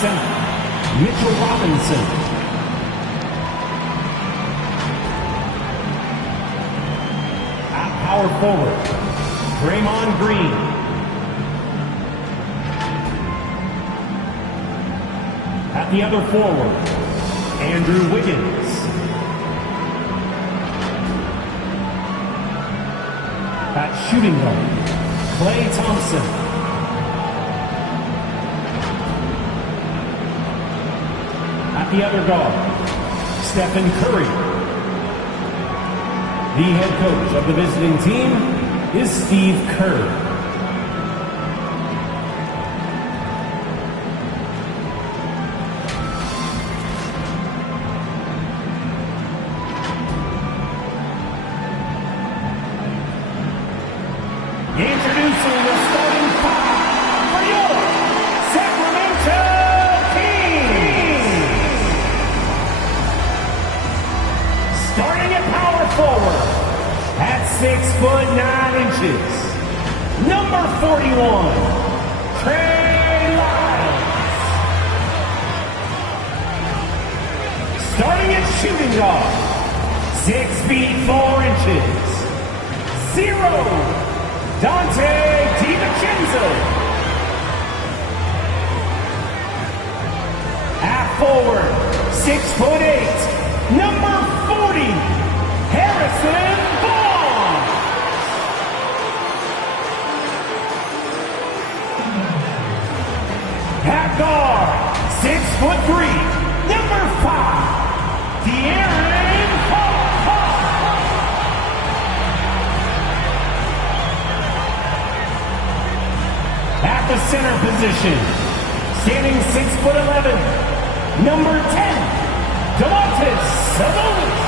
center, Mitchell Robinson. At power forward, Draymond Green. At the other forward, Andrew Wiggins. At shooting guard, Klay Thompson. At the other guard, Stephen Curry. The head coach of the visiting team is Steve Kerr. Introducing the starting five for your Sacramento Kings. Starting at power forward at 6'9", number 41, Trey Lyles. Starting at shooting guard, 6'4", 0. Dante DiVincenzo. At forward, 6'8", number 40, Harrison Barnes. At guard, 6'3", number 5, De'Aaron Fox. At the center position, standing 6'11", number 10, Domantas Sabonis.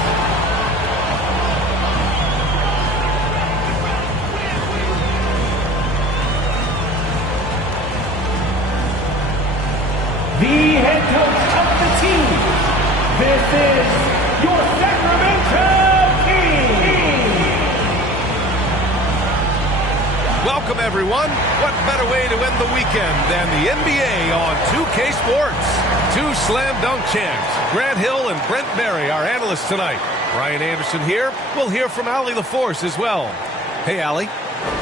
The head coach of the team, this is your Sacramento Kings. Welcome, everyone. What better way to end the weekend than the NBA on 2K Sports? Two slam dunk champs, Grant Hill and Brent Berry, our analysts tonight. Brian Anderson here. We'll hear from Allie LaForce as well. Hey, Allie.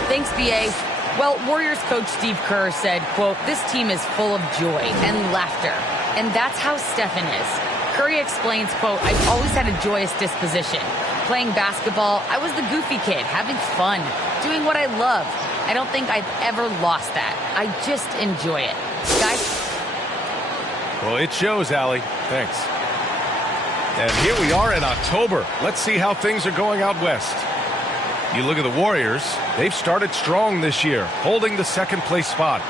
Thanks, B.A. Well, Warriors coach Steve Kerr said, quote, "This team is full of joy and laughter." And that's how Stephen is. Curry explains, quote, "I've always had a joyous disposition. Playing basketball, I was the goofy kid, having fun, doing what I love. I don't think I've ever lost that. I just enjoy it." Guys? Well, it shows, Allie. Thanks. And here we are in October. Let's see how things are going out west. You look at the Warriors, they've started strong this year, holding the second-place spot.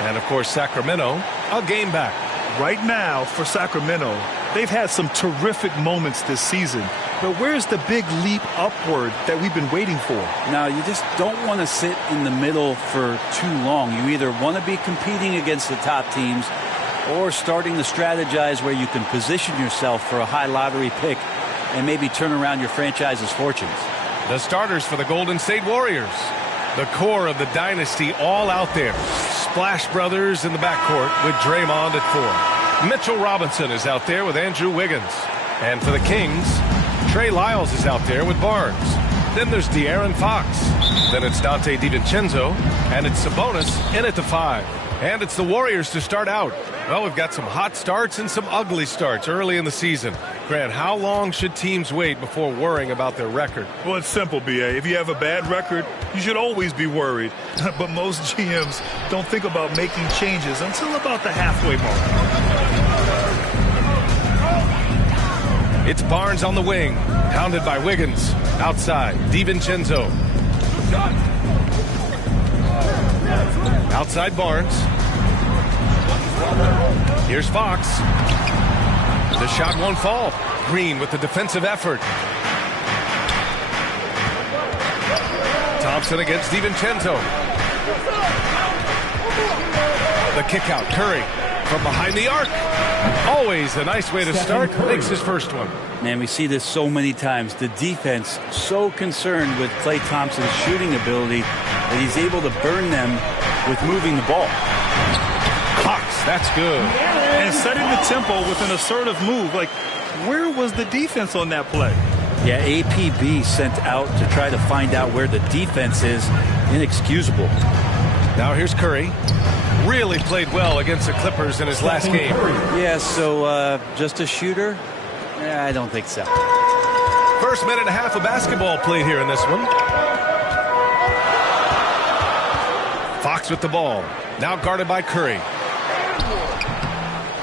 And, of course, Sacramento, a game back. Right now, for Sacramento, they've had some terrific moments this season. But where's the big leap upward that we've been waiting for? Now, you just don't want to sit in the middle for too long. You either want to be competing against the top teams or starting to strategize where you can position yourself for a high lottery pick and maybe turn around your franchise's fortunes. The starters for the Golden State Warriors. The core of the dynasty all out there. Splash Brothers in the backcourt with Draymond at 4. Mitchell Robinson is out there with Andrew Wiggins. And for the Kings, Trey Lyles is out there with Barnes. Then there's De'Aaron Fox. Then it's Dante DiVincenzo. And it's Sabonis in at the 5. And it's the Warriors to start out. Well, we've got some hot starts and some ugly starts early in the season. Grant, how long should teams wait before worrying about their record? Well, it's simple, B.A. If you have a bad record, you should always be worried. But most GMs don't think about making changes until about the halfway mark. It's Barnes on the wing, hounded by Wiggins. Outside, DiVincenzo. Outside Barnes. Here's Fox. The shot won't fall. Green with the defensive effort. Thompson against DiVincenzo. The kick out. Curry from behind the arc. Always a nice way to start. Makes his first one. Man, we see this so many times. The defense so concerned with Klay Thompson's shooting ability that he's able to burn them with moving the ball. Fox, That's good. And setting the tempo with an assertive move. Like, where was the defense on that play? Yeah, APB sent out to try to find out where the defense is. Inexcusable. Now here's Curry. Really played well against the Clippers in his last game. Yeah, so just a shooter? Yeah, I don't think so. First minute and a half of basketball played here in this one. Fox with the ball. Now guarded by Curry.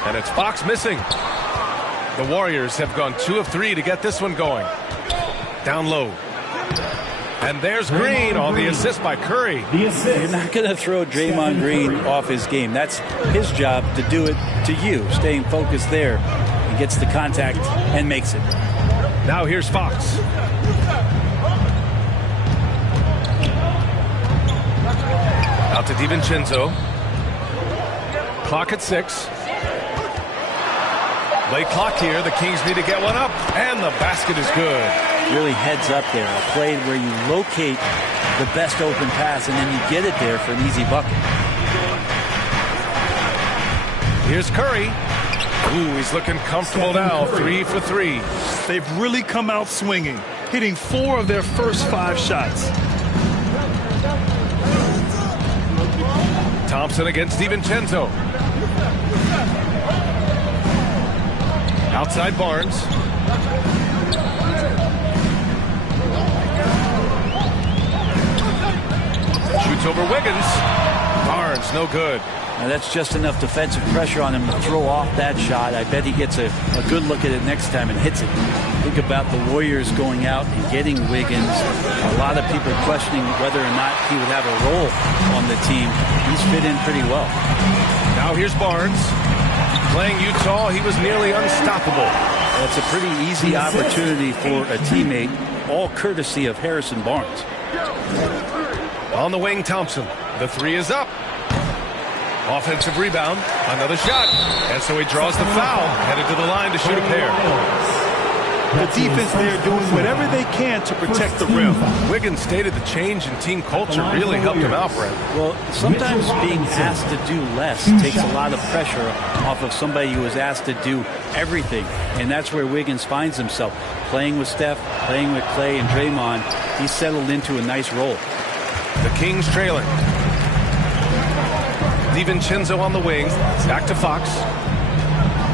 And it's Fox missing. The Warriors have gone 2 of 3 to get this one going. Down low. And there's Green on the assist by Curry. You're not going to throw Draymond Green off his game. That's his job to do it to you. Staying focused there. He gets the contact and makes it. Now here's Fox. Out to DiVincenzo. Clock at 6. Late clock here. The Kings need to get one up. And the basket is good. Really heads up there. A play where you locate the best open pass and then you get it there for an easy bucket. Here's Curry. Ooh, he's looking comfortable now. 3 for 3. They've really come out swinging, hitting 4 of their first 5 shots. Thompson against DiVincenzo. Outside Barnes. Shoots over Wiggins. Barnes, no good. Now that's just enough defensive pressure on him to throw off that shot. I bet he gets a good look at it next time and hits it. Think about the Warriors going out and getting Wiggins. A lot of people questioning whether or not he would have a role on the team. He's fit in pretty well. Now here's Barnes. Playing Utah, he was nearly unstoppable. That's a pretty easy opportunity for a teammate, all courtesy of Harrison Barnes. On the wing, Thompson. The 3 is up. Offensive rebound. Another shot. And so he draws the foul. Headed to the line to shoot a pair. The defense there doing whatever they can to protect the rim. Wiggins stated the change in team culture really helped him out, Brent. Well, sometimes being asked to do less takes a lot of pressure off of somebody who is asked to do everything. And that's where Wiggins finds himself. Playing with Steph, playing with Clay and Draymond. He's settled into a nice role. The Kings trailing. DiVincenzo on the wing. Back to Fox.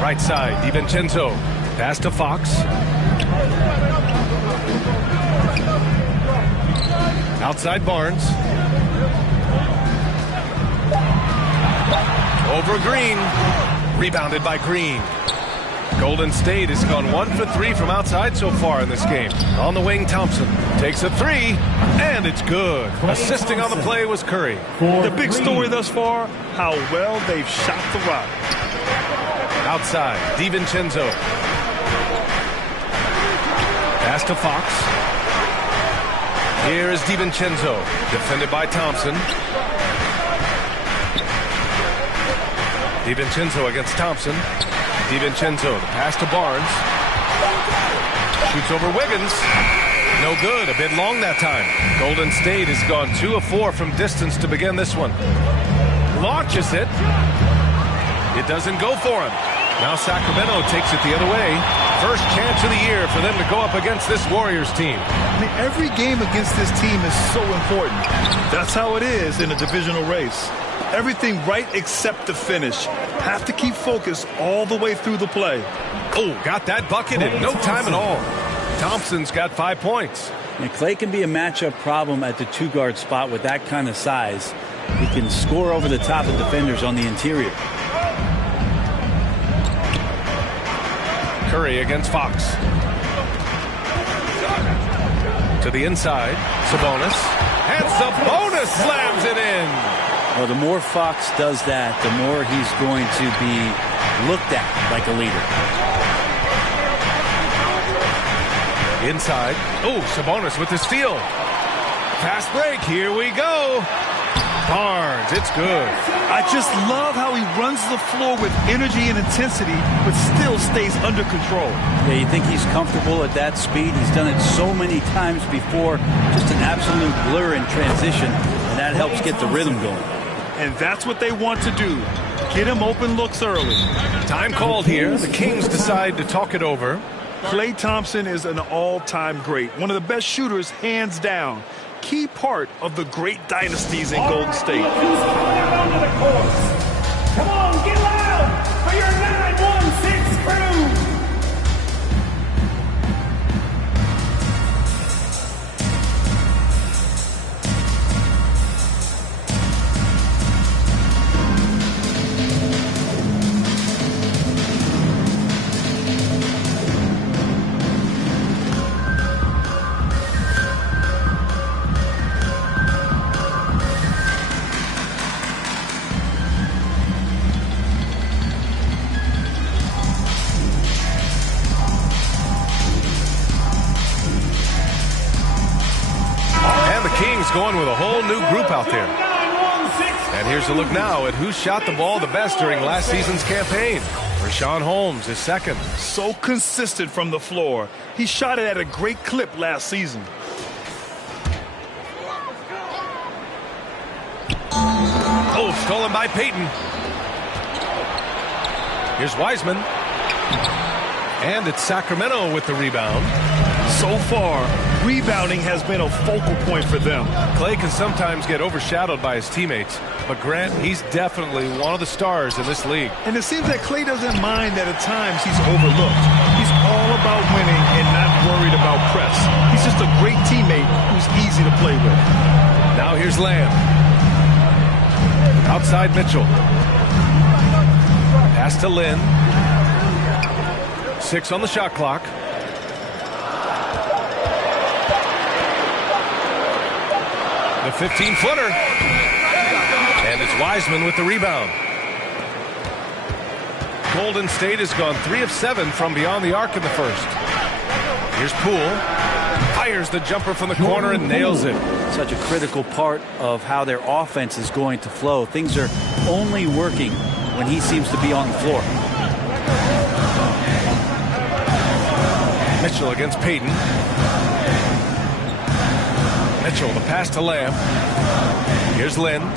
Right side, DiVincenzo. Pass to Fox. Outside Barnes. Over Green. Rebounded by Green. Golden State has gone 1 for 3 from outside so far in this game. On the wing, Thompson takes a 3, and it's good. Assisting on the play was Curry. The big story thus far, how well they've shot the rock. Outside, DiVincenzo. Pass to Fox. Here is DiVincenzo, defended by Thompson. DiVincenzo against Thompson. DiVincenzo, the pass to Barnes. Shoots over Wiggins. No good, a bit long that time. Golden State has gone 2 of 4 from distance to begin this one. Launches it. It doesn't go for him. Now Sacramento takes it the other way. First chance of the year for them to go up against this Warriors team. I mean, every game against this team is so important. That's how it is in a divisional race. Everything right except the finish. Have to keep focused all the way through the play. Oh, got that bucket in no time at all. Thompson's got 5 points. And Clay can be a matchup problem at the 2-guard spot with that kind of size. He can score over the top of defenders on the interior. Curry against Fox. To the inside, Sabonis. And Sabonis slams it in. Well, the more Fox does that, the more he's going to be looked at like a leader. Inside. Oh, Sabonis with the steal. Fast break. Here we go. Barnes, it's good. I just love how he runs the floor with energy and intensity, but still stays under control. Yeah, you think he's comfortable at that speed? He's done it so many times before. Just an absolute blur in transition, and that helps get the rhythm going. And that's what they want to do. Get him open looks early. Time called here. The Kings decide to talk it over. Klay Thompson is an all-time great. One of the best shooters, hands down. Key part of the great dynasties in Golden State. Look who's coming out onto the course. Come on, get loud for your 916 crew. Going with a whole new group out there. And here's a look now at who shot the ball the best during last season's campaign. Richaun Holmes is second. So consistent from the floor. He shot it at a great clip last season. Oh, stolen by Payton. Here's Wiseman. And it's Sacramento with the rebound. So far, rebounding has been a focal point for them. Klay can sometimes get overshadowed by his teammates, but Grant, he's definitely one of the stars in this league. And it seems that Klay doesn't mind that at times he's overlooked. He's all about winning and not worried about press. He's just a great teammate who's easy to play with. Now here's Lamb. Outside Mitchell. Pass to Lynn. 6 on the shot clock. The 15-footer. And it's Wiseman with the rebound. Golden State has gone 3 of 7 from beyond the arc in the first. Here's Poole. Fires the jumper from the corner and nails it. Such a critical part of how their offense is going to flow. Things are only working when he seems to be on the floor. Mitchell against Payton. Mitchell, the pass to Lamb. Here's Lynn. 2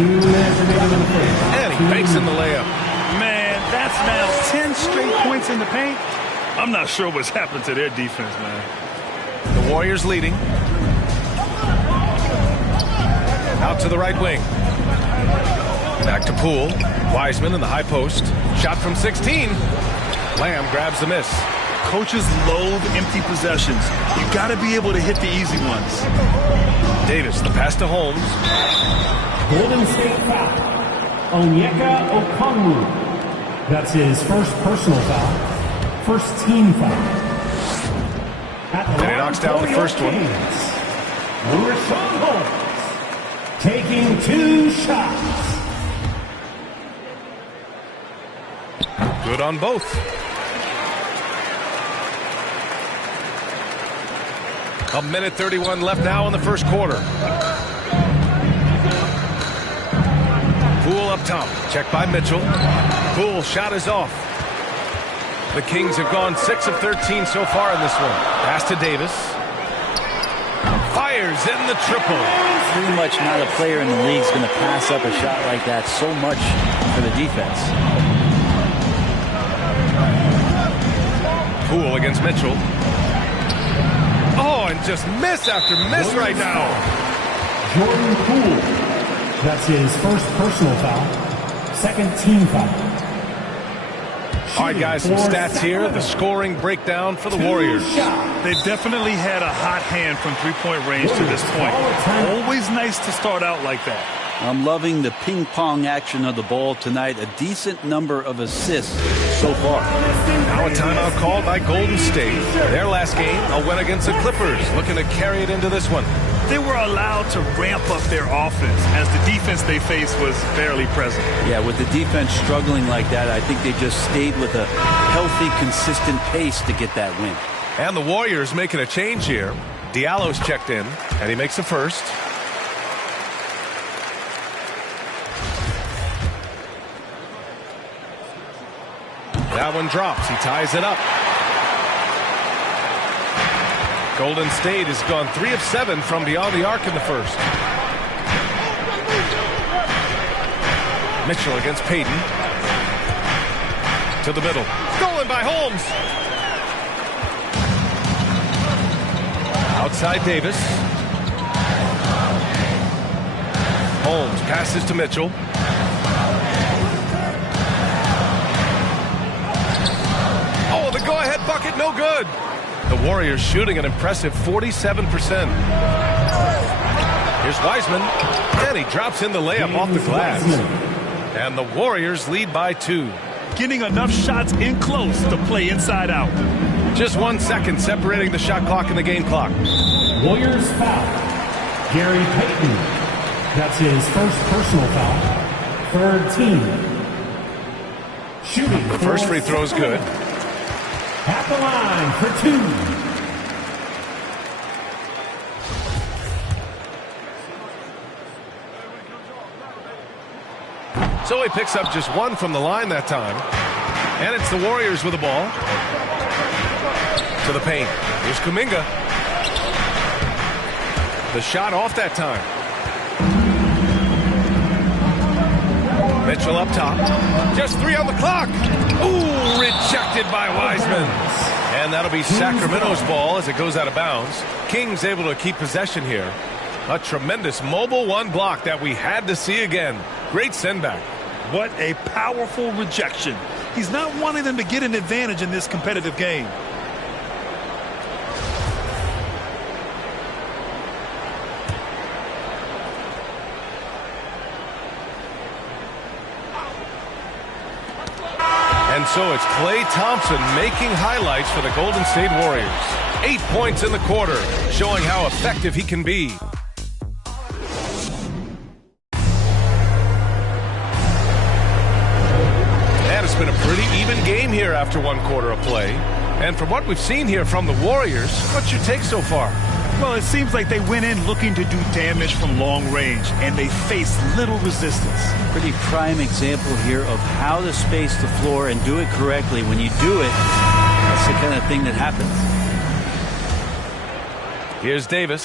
minutes remaining in the first. And he makes in the layup. Man, that's now 10 straight points in the paint. I'm not sure what's happened to their defense, man. The Warriors leading. Out to the right wing. Back to Poole. Wiseman in the high post. Shot from 16. Lamb grabs the miss. Coaches loathe empty possessions. You got to be able to hit the easy ones. Davis, the pass to Holmes. Golden State foul. Onyeka Okongwu. That's his first personal foul. First team foul. And he knocks down the first one. Richaun Holmes taking 2 shots. Good on both. A minute 31 left now in the first quarter. Poole up top. Checked by Mitchell. Poole shot is off. The Kings have gone 6 of 13 so far in this one. Pass to Davis. Fires in the triple. Pretty much not a player in the league is going to pass up a shot like that so much for the defense. Poole against Mitchell. Oh, and just miss after miss right now. Jordan Poole. That's his first personal foul. Second team foul. All right, guys, some stats here. The scoring breakdown for the Warriors. They've definitely had a hot hand from three-point range to this point. Always nice to start out like that. I'm loving the ping-pong action of the ball tonight. A decent number of assists so far. Now a timeout called by Golden State. Their last game, a win against the Clippers, looking to carry it into this one. They were allowed to ramp up their offense as the defense they faced was barely present. Yeah, with the defense struggling like that, I think they just stayed with a healthy, consistent pace to get that win. And the Warriors making a change here. Diallo's checked in, and he makes the first. That one drops. He ties it up. Golden State has gone 3 of 7 from beyond the arc in the first. Mitchell against Payton. To the middle. Stolen by Holmes. Outside Davis. Holmes passes to Mitchell. Oh, the go-ahead bucket, no good. The Warriors shooting an impressive 47%. Here's Wiseman, and he drops in the layup off the glass. And the Warriors lead by 2. Getting enough shots in close to play inside out. Just 1 second separating the shot clock and the game clock. Warriors foul. Gary Payton. That's his first personal foul. Third team. Shooting. The first free throw is good. At the line for 2. So he picks up just 1 from the line that time. And it's the Warriors with the ball. To the paint. Here's Kuminga. The shot off that time. Mitchell up top. Just 3 on the clock. Ooh, rejected by Wiseman. And that'll be Sacramento's ball as it goes out of bounds. Kings able to keep possession here. A tremendous mobile 1 block that we had to see again. Great send back. What a powerful rejection. He's not wanting them to get an advantage in this competitive game. And so it's Klay Thompson making highlights for the Golden State Warriors. 8 points in the quarter, showing how effective he can be. And it's been a pretty even game here after 1 quarter of play. And from what we've seen here from the Warriors, what's your take so far? Well, it seems like they went in looking to do damage from long range, and they faced little resistance. Pretty prime example here of how to space the floor and do it correctly. When you do it, that's the kind of thing that happens. Here's Davis.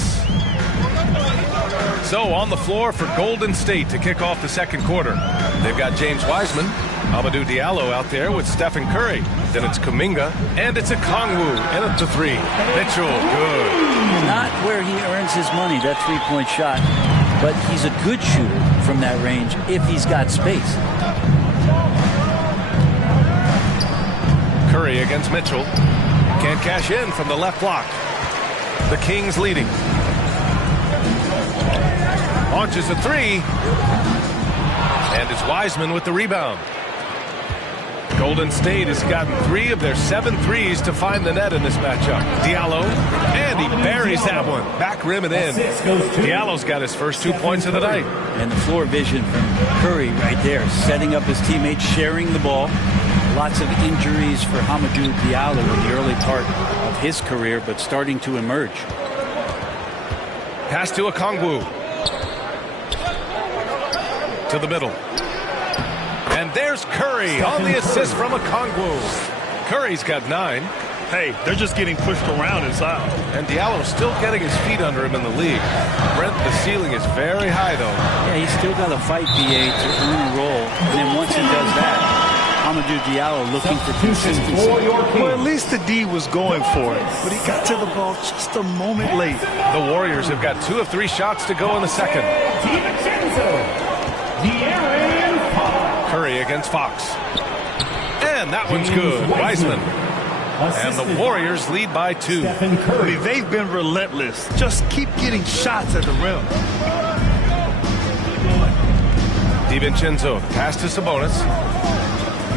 So on the floor for Golden State to kick off the second quarter. They've got James Wiseman, Amadou Diallo out there with Stephen Curry. Then it's Kuminga, and it's a Kongwu, and it's a 3. Mitchell, good. Not where he earns his money, that three-point shot, but he's a good shooter from that range if he's got space. Curry against Mitchell. Can't cash in from the left block. The Kings leading. Launches a 3. And it's Wiseman with the rebound. Golden State has gotten 3 of their 7 threes to find the net in this matchup. Diallo, and he buries that one. Back rim and in. Diallo's got his first 2 points of the night. And the floor vision from Curry right there, setting up his teammates, sharing the ball. Lots of injuries for Amadou Diallo in the early part of his career, but starting to emerge. Pass to Okongwu. To the middle. And there's Curry on the assist from Okongwu. Curry's got 9. Hey, they're just getting pushed around inside. And Diallo's still getting his feet under him in the league. Brent, the ceiling is very high, though. Yeah, he's still got to fight, BA, to earn a role. And then once he does that, Amadou Diallo looking for consistency. Well, at least the D was going for it, but he got to the ball just a moment late. The Warriors have got 2 of 3 shots to go in the second. Curry against Fox. And that one's good. Wiseman. And the Warriors lead by 2. I mean, they've been relentless. Just keep getting shots at the rim. DiVincenzo, pass to Sabonis.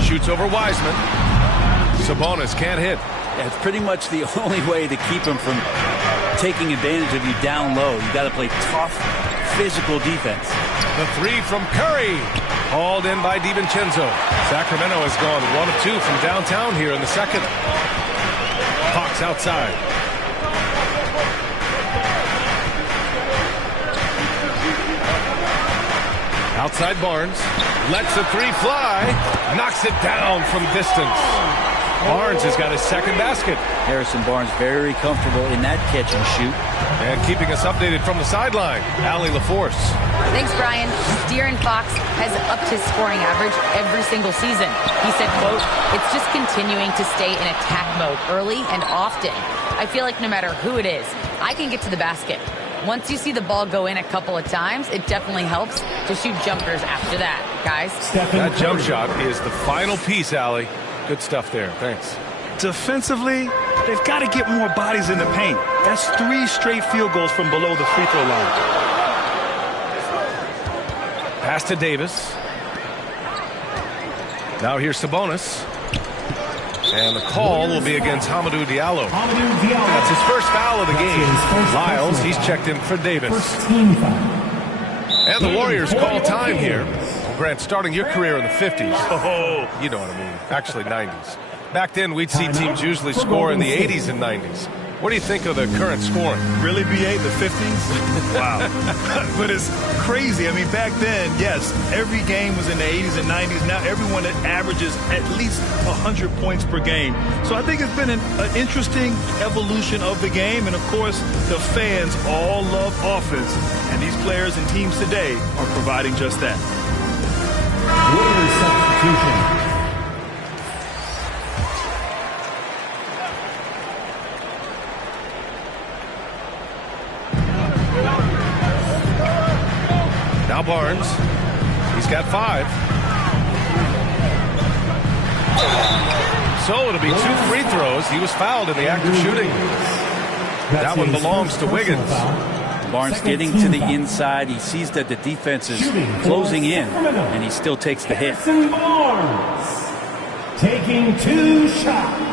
Shoots over Wiseman. Sabonis can't hit. Yeah, it's pretty much the only way to keep him from taking advantage of you down low. You got to play tough, physical defense. The 3 from Curry. Hauled in by DiVincenzo. Sacramento has gone 1 of 2 from downtown here in the second. Fox outside. Outside Barnes. Lets the 3 fly. Knocks it down from distance. Barnes has got his second basket. Harrison Barnes very comfortable in that catch and shoot. And keeping us updated from the sideline, Allie LaForce. Thanks, Brian. De'Aaron Fox has upped his scoring average every single season. He said, quote, "It's just continuing to stay in attack mode early and often. I feel like no matter who it is, I can get to the basket. Once you see the ball go in a couple of times, it definitely helps to shoot jumpers after that, guys." That jump shot is the final piece, Allie. Good stuff there. Thanks. Defensively, they've got to get more bodies in the paint. That's 3 straight field goals from below the free throw line. Pass to Davis. Now here's Sabonis. And the call will be against Hamidou Diallo. That's his first foul of the game. Lyles, he's checked in for Davis. And the Warriors call time here. Grant, starting your career in the 50s. Oh, you know what I mean. Actually, 90s. Back then, we'd see teams usually score in the 80s and 90s. What do you think of the current scoring? Really, BA, the 50s? Wow. But it's crazy. I mean, back then, yes, every game was in the 80s and 90s. Now everyone averages at least 100 points per game. So I think it's been an interesting evolution of the game. And, of course, the fans all love offense. And these players and teams today are providing just that. Warriors substitution. Now Barnes. He's got 5. So it'll be 2 free throws. He was fouled in the act of shooting. That one belongs to Wiggins. Barnes getting to the inside. He sees that the defense is closing in, and he still takes the hit. Barnes taking 2 shots.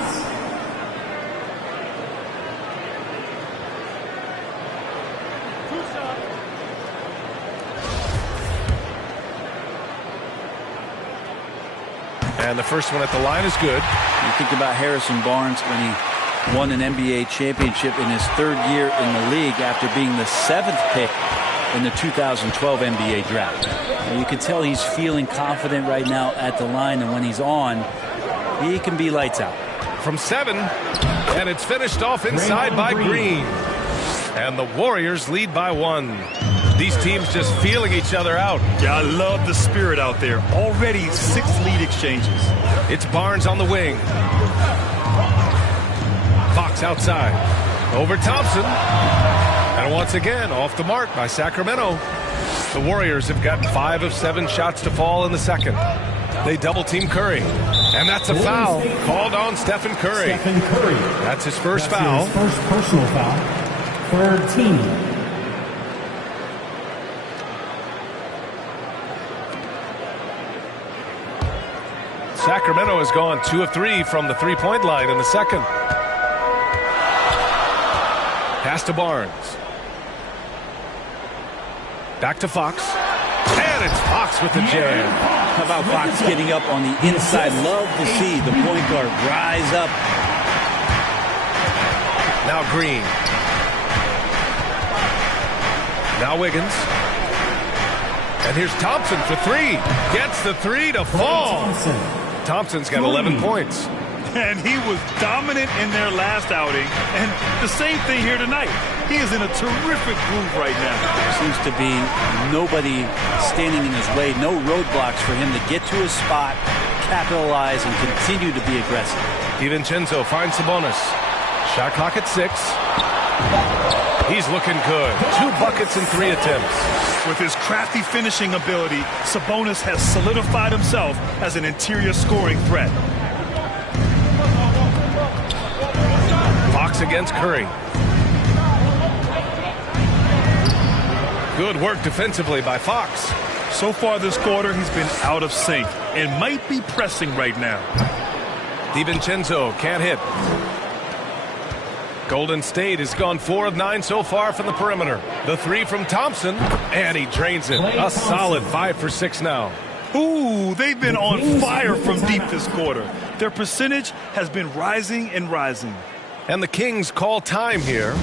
And the first one at the line is good. You think about Harrison Barnes when he won an NBA championship in his 3rd year in the league after being the 7th pick in the 2012 NBA draft. And you can tell he's feeling confident right now at the line, and when he's on, he can be lights out. From 7, and it's finished off inside by Green. And the Warriors lead by 1. These teams just feeling each other out. Yeah, I love the spirit out there. Already 6 lead exchanges. It's Barnes on the wing. Fox outside. Over Thompson. And once again, off the mark by Sacramento. The Warriors have got 5 of 7 shots to fall in the second. They double-team Curry. And that's a foul called on Stephen Curry. That's his first foul. His first personal foul. 3rd team. Sacramento has gone 2 of 3 from the three-point line in the second. Pass to Barnes. Back to Fox. And it's Fox with the jam. How about Fox getting up on the inside? Love to see the point guard rise up. Now Green. Now Wiggins. And here's Thompson for 3. Gets the 3 to fall. Thompson's got 11 points. And he was dominant in their last outing. And the same thing here tonight. He is in a terrific groove right now. There seems to be nobody standing in his way, no roadblocks for him to get to his spot, capitalize, and continue to be aggressive. DiVincenzo finds Sabonis. Shot clock at 6. He's looking good. 2 buckets and 3 attempts. With his crafty finishing ability, Sabonis has solidified himself as an interior scoring threat. Fox against Curry. Good work defensively by Fox. So far this quarter, he's been out of sync and might be pressing right now. DiVincenzo can't hit. Golden State has gone 4 of 9 so far from the perimeter. The 3 from Thompson, and he drains it. A solid 5 for 6 now. Ooh, they've been on fire from deep this quarter. Their percentage has been rising and rising. And the Kings call time here.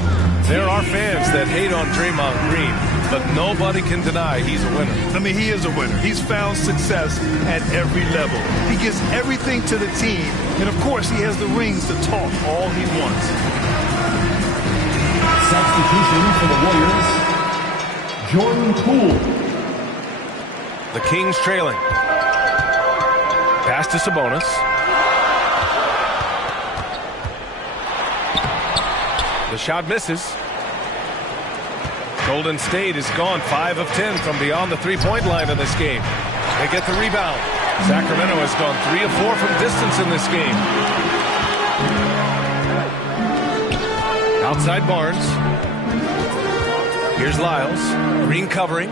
There are fans that hate on Draymond Green. but nobody can deny he's a winner. I mean, he is a winner. He's found success at every level. He gives everything to the team, and of course, he has the rings to talk all he wants. Substitution for the Warriors, Jordan Poole. The Kings trailing. Pass to Sabonis. The shot misses. Golden State is gone 5 of 10 from beyond the three-point line in this game. They get the rebound. Sacramento has gone 3 of 4 from distance in this game. Outside Barnes. Here's Lyles. Green covering.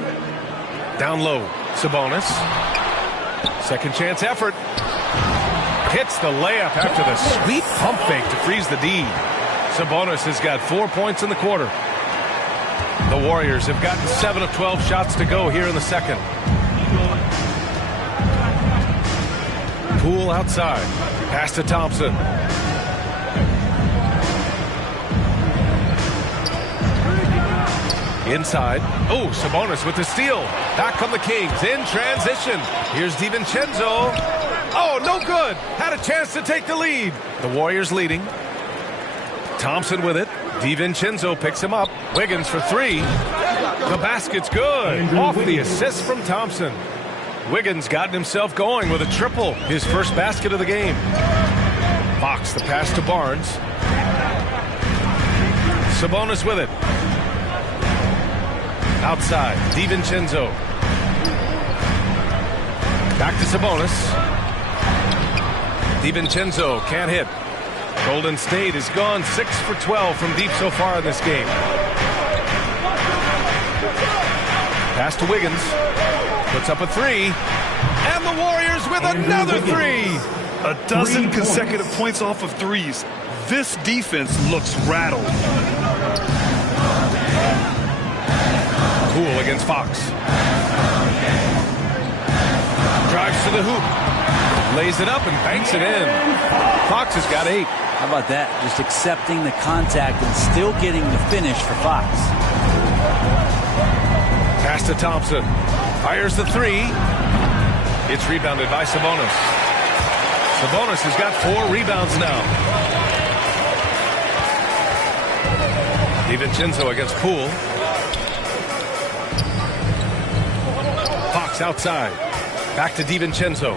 Down low. Sabonis. Second chance effort. Hits the layup after the sweet pump fake to freeze the D. Sabonis has got 4 points in the quarter. The Warriors have gotten 7 of 12 shots to go here in the second. Poole outside. Pass to Thompson. Inside. Oh, Sabonis with the steal. Back come the Kings in transition. Here's DiVincenzo. Oh, no good. Had a chance to take the lead. The Warriors leading. Thompson with it. DiVincenzo picks him up. Wiggins for 3. The basket's good. Off the assist from Thompson. Wiggins gotten himself going with a triple. His first basket of the game. Fox the pass to Barnes. Sabonis with it. Outside, DiVincenzo. Back to Sabonis. DiVincenzo can't hit. Golden State has gone 6 for 12 from deep so far in this game. Pass to Wiggins. Puts up a 3. And the Warriors with another 3. A dozen consecutive points off of threes. This defense looks rattled. Poole against Fox. Drives to the hoop. Lays it up and banks it in. Fox has got 8. How about that? Just accepting the contact and still getting the finish for Fox. Pass to Thompson. Fires the 3. It's rebounded by Sabonis. Sabonis has got 4 rebounds now. DiVincenzo against Poole. Fox outside. Back to DiVincenzo.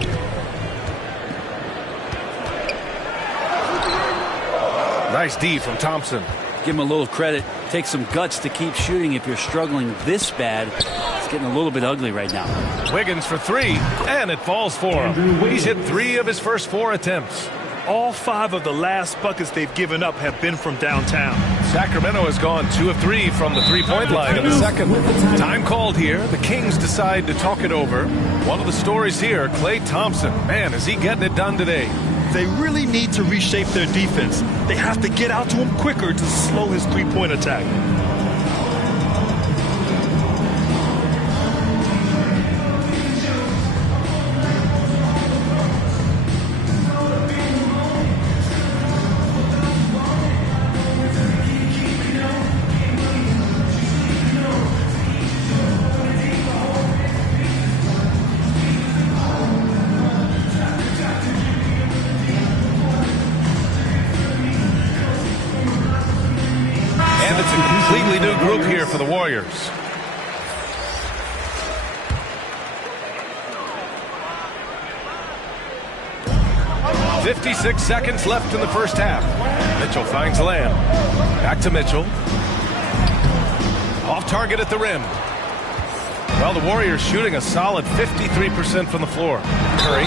Nice D from Thompson. Give him a little credit. Take some guts to keep shooting if you're struggling this bad. It's getting a little bit ugly right now. Wiggins for 3, and it falls for him. He's hit 3 of his first 4 attempts. All 5 of the last buckets they've given up have been from downtown. Sacramento has gone 2 of 3 from the three-point line in the second. Time called here. The Kings decide to talk it over. One of the stories here, Klay Thompson. Man, is he getting it done today. They really need to reshape their defense. They have to get out to him quicker to slow his three-point attack. For the Warriors. "56 seconds left in the first half. Mitchell finds Lamb. Back to Mitchell. Off target at the rim. Well, the Warriors shooting a solid 53% from the floor. Curry.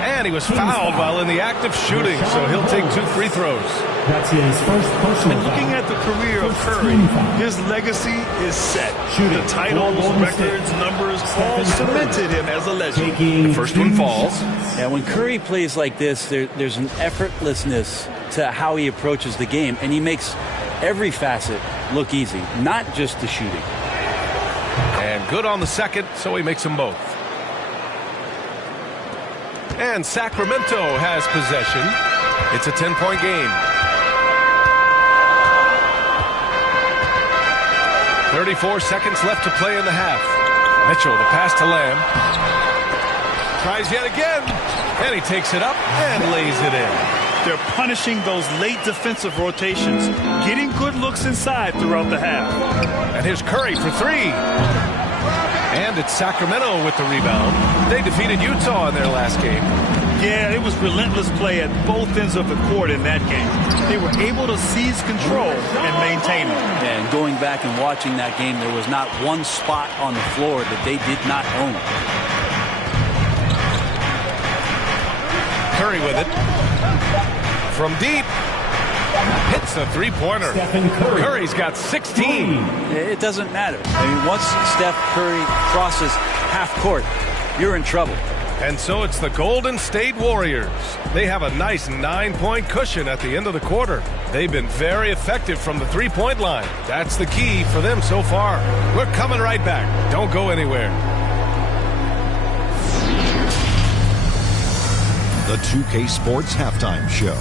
And he was fouled while in the act of shooting, so he'll take 2 free throws. That's his first personal. And looking at the career of Curry, his legacy is set. The titles, records, numbers, all cemented him as a legend. The first one falls. Yeah, when Curry plays like this, there's an effortlessness to how he approaches the game, and he makes every facet look easy, not just the shooting. And good on the second, so he makes them both. And Sacramento has possession. It's a 10-point game. 34 seconds left to play in the half. Mitchell, the pass to Lamb. Tries yet again, and he takes it up and lays it in. They're punishing those late defensive rotations, getting good looks inside throughout the half. And here's Curry for three. And it's Sacramento with the rebound. They defeated Utah in their last game. Yeah, it was relentless play at both ends of the court in that game. They were able to seize control and maintain it. Yeah, and going back and watching that game, there was not one spot on the floor that they did not own. Curry with it. From deep. Hits a three-pointer. Curry's got 16. It doesn't matter. I mean, once Steph Curry crosses half court, you're in trouble. And so it's the Golden State Warriors. They have a nice 9-point cushion at the end of the quarter. They've been very effective from the three-point line. That's the key for them so far. We're coming right back. Don't go anywhere. The 2K Sports Halftime Show.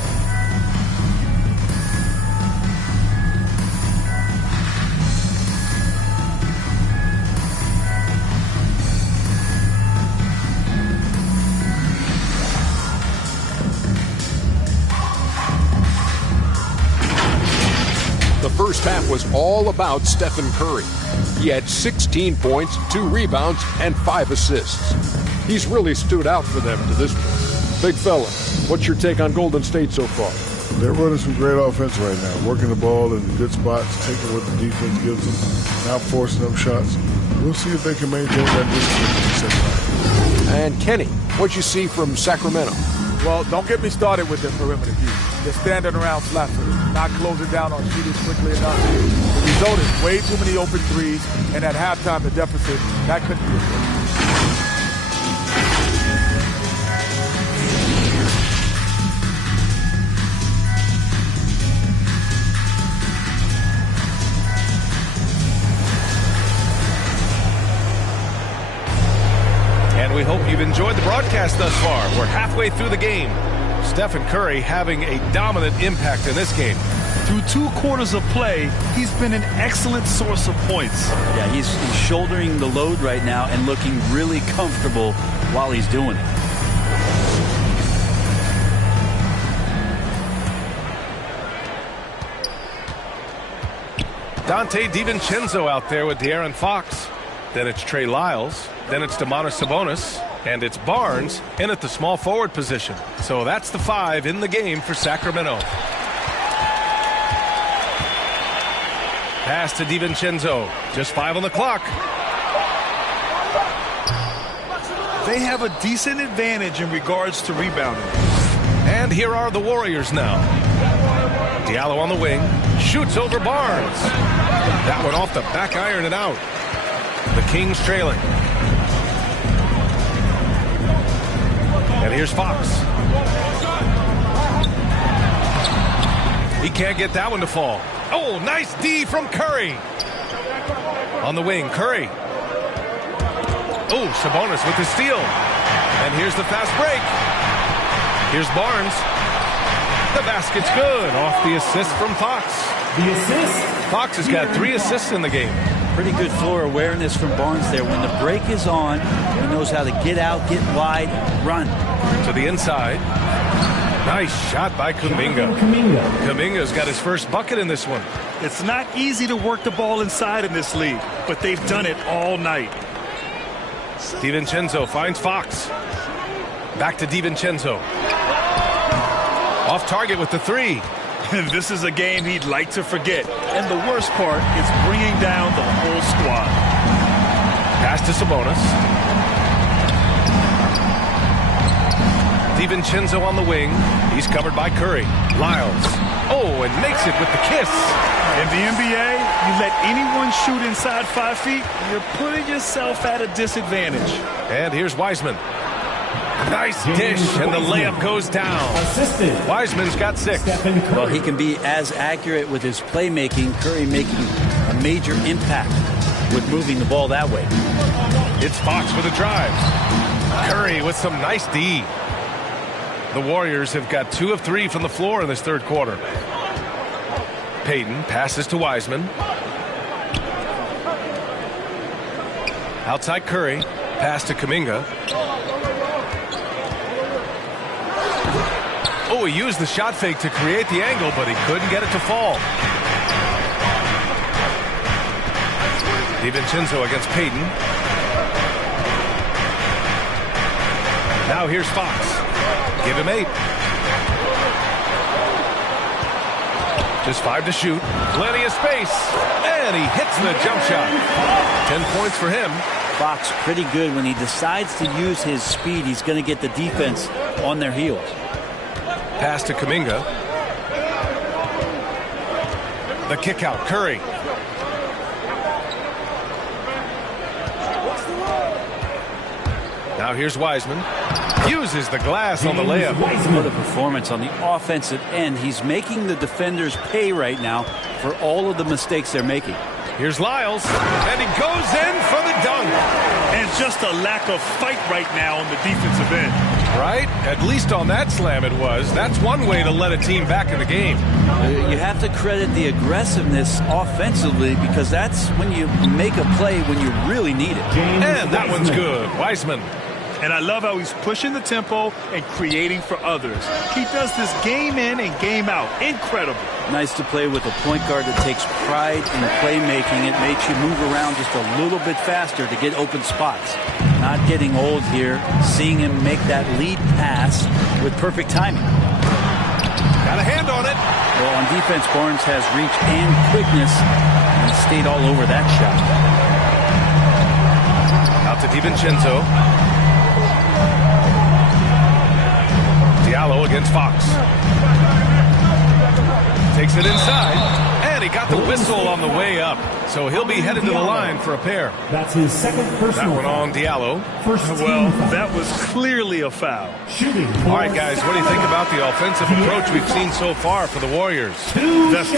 The first half was all about Stephen Curry. He had 16 points, 2 rebounds, and 5 assists. He's really stood out for them to this point. Big fella, what's your take on Golden State so far? They're running some great offense right now, working the ball in good spots, taking what the defense gives them, not forcing them shots. We'll see if they can maintain that discipline in the second half. And Kenny, what'd you see from Sacramento? Well, don't get me started with the perimeter view. They're standing around flat-footed, not closing down on shooters quickly enough. The result is way too many open threes, and at halftime, the deficit, that couldn't be avoided. And we hope you've enjoyed the broadcast thus far. We're halfway through the game. Stephen Curry having a dominant impact in this game. Through 2 quarters of play, he's been an excellent source of points. Yeah, he's shouldering the load right now and looking really comfortable while he's doing it. Dante DiVincenzo out there with De'Aaron Fox. Then it's Trey Lyles. Then it's Domantas Sabonis. And it's Barnes in at the small forward position. So that's the 5 in the game for Sacramento. Pass to DiVincenzo. Just 5 on the clock. They have a decent advantage in regards to rebounding. And here are the Warriors now. Diallo on the wing. Shoots over Barnes. That one off the back iron and out. The Kings trailing. And here's Fox. He can't get that one to fall. Oh, nice D from Curry. On the wing, Curry. Oh, Sabonis with the steal. And here's the fast break. Here's Barnes. The basket's good. Off the assist from Fox. The assist. Fox has got 3 assists in the game. Pretty good floor awareness from Barnes there. When the break is on, he knows how to get out, get wide, run. To the inside. Nice shot by Kuminga. Kuminga's got his first bucket in this one. It's not easy to work the ball inside in this league, but they've done it all night. DiVincenzo finds Fox. Back to DiVincenzo. Off target with the 3. This is a game he'd like to forget. And the worst part is bringing down the whole squad. Pass to Sabonis. DiVincenzo on the wing. He's covered by Curry. Lyles. Oh, and makes it with the kiss. In the NBA, you let anyone shoot inside 5 feet, you're putting yourself at a disadvantage. And here's Wiseman. Nice dish, and the layup goes down. Assisted. Wiseman's got 6. Well, he can be as accurate with his playmaking. Curry making a major impact with moving the ball that way. It's Fox with a drive. Curry with some nice D. The Warriors have got 2 of 3 from the floor in this third quarter. Payton passes to Wiseman. Outside Curry. Pass to Kuminga. Oh, he used the shot fake to create the angle, but he couldn't get it to fall. DiVincenzo against Payton. Now here's Fox. Give him 8. Just 5 to shoot. Plenty of space. And he hits the jump shot. 10 points for him. Fox pretty good when he decides to use his speed. He's going to get the defense on their heels. Pass to Kuminga. The kick out. Curry. Now here's Wiseman. Uses the glass on the layup. What a performance on the offensive end. He's making the defenders pay right now for all of the mistakes they're making. Here's Lyles, and he goes in for the dunk. And just a lack of fight right now on the defensive end. Right? At least on that slam it was. That's one way to let a team back in the game. You have to credit the aggressiveness offensively, because that's when you make a play when you really need it. And that one's good. Wiseman. And I love how he's pushing the tempo and creating for others. He does this game in and game out. Incredible. Nice to play with a point guard that takes pride in playmaking. It makes you move around just a little bit faster to get open spots. Not getting old here. Seeing him make that lead pass with perfect timing. Got a hand on it. Well, on defense, Barnes has reach and quickness. And he stayed all over that shot. Out to DiVincenzo. Diallo against Fox. Takes it inside, and he got the whistle on the way up. So he'll be headed to the line for a pair. That's his second personal. That one on Diallo. Well, that was clearly a foul. Shooting. All right, guys, what do you think about the offensive approach we've seen so far for the Warriors? That's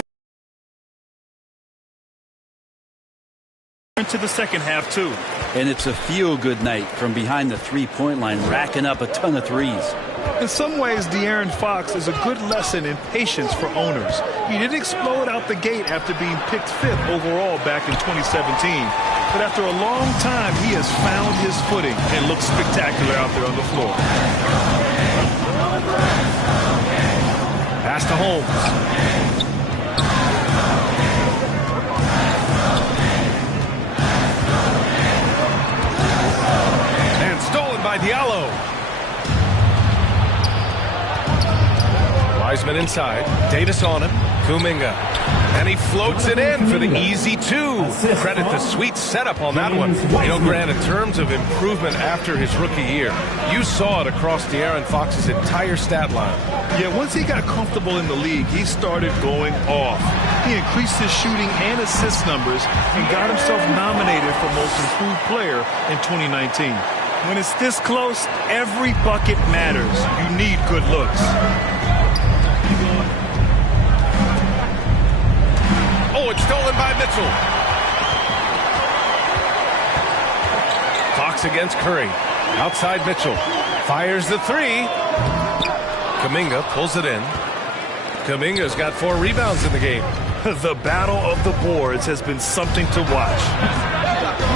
into the second half, too. And it's a feel-good night from behind the three-point line, racking up a ton of threes. In some ways, De'Aaron Fox is a good lesson in patience for owners. He didn't explode out the gate after being picked 5th overall back in 2017. But after a long time, he has found his footing and looks spectacular out there on the floor. Pass to Holmes. By Diallo. Wiseman inside. Davis on him. Kuminga. And he floats it in for the easy 2. Credit the sweet setup on that one. You know, Grant, in terms of improvement after his rookie year, you saw it across De'Aaron Fox's entire stat line. Yeah, once he got comfortable in the league, he started going off. He increased his shooting and assist numbers and got himself nominated for Most Improved Player in 2019. When it's this close, every bucket matters. You need good looks. Oh, it's stolen by Mitchell. Fox against Curry. Outside Mitchell. Fires the 3. Kuminga pulls it in. Kuminga's got 4 rebounds in the game. The battle of the boards has been something to watch.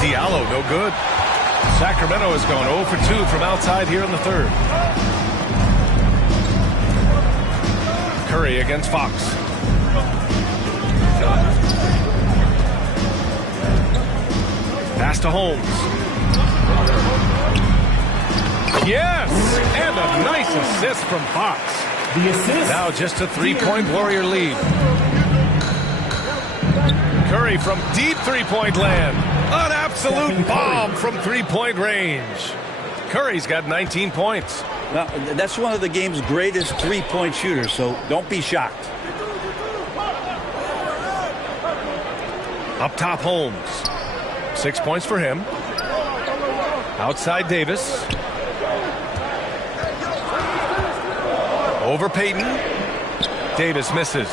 Diallo, no good. Sacramento has gone 0 for 2 from outside here in the 3rd. Curry against Fox. Pass to Holmes. Yes! And a nice assist from Fox. The assist. Now just a 3-point Warrior lead. Curry from deep 3-point land. An absolute bomb from 3-point range. Curry's got 19 points. Well, that's one of the game's greatest 3-point shooters, so don't be shocked. Up top, Holmes. 6 points for him. Outside Davis. Over Payton. Davis misses.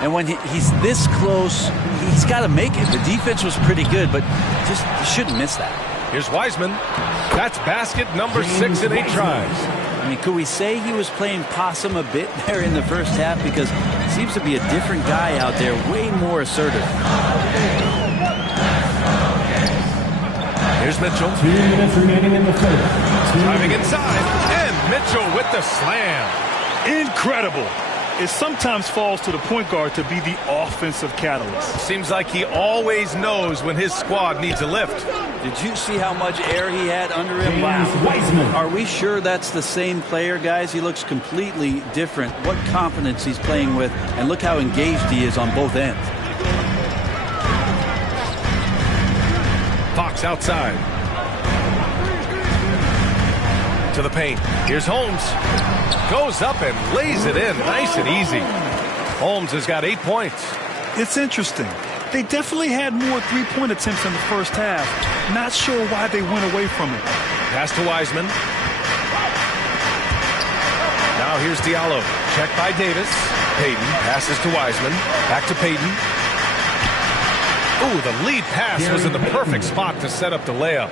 And when he's this close, he's got to make it. The defense was pretty good, but just shouldn't miss that. Here's Wiseman. That's basket number 6 in 8 tries. I mean, could we say he was playing possum a bit there in the first half? Because it seems to be a different guy out there, way more assertive. Here's Mitchell. 2 minutes remaining in the third. Driving inside, and Mitchell with the slam. Incredible. It sometimes falls to the point guard to be the offensive catalyst. Seems like he always knows when his squad needs a lift. Did you see how much air he had under him? James Wiseman. Are we sure that's the same player, guys? He looks completely different. What confidence he's playing with, and look how engaged he is on both ends. Fox outside. To the paint. Here's Holmes. Goes up and lays it in nice and easy. Holmes has got 8 points. It's interesting. They definitely had more three-point attempts in the first half. Not sure why they went away from it. Pass to Wiseman. Now here's Diallo. Check by Davis. Payton passes to Wiseman. Back to Payton. Ooh, the lead pass was in the perfect spot to set up the layup.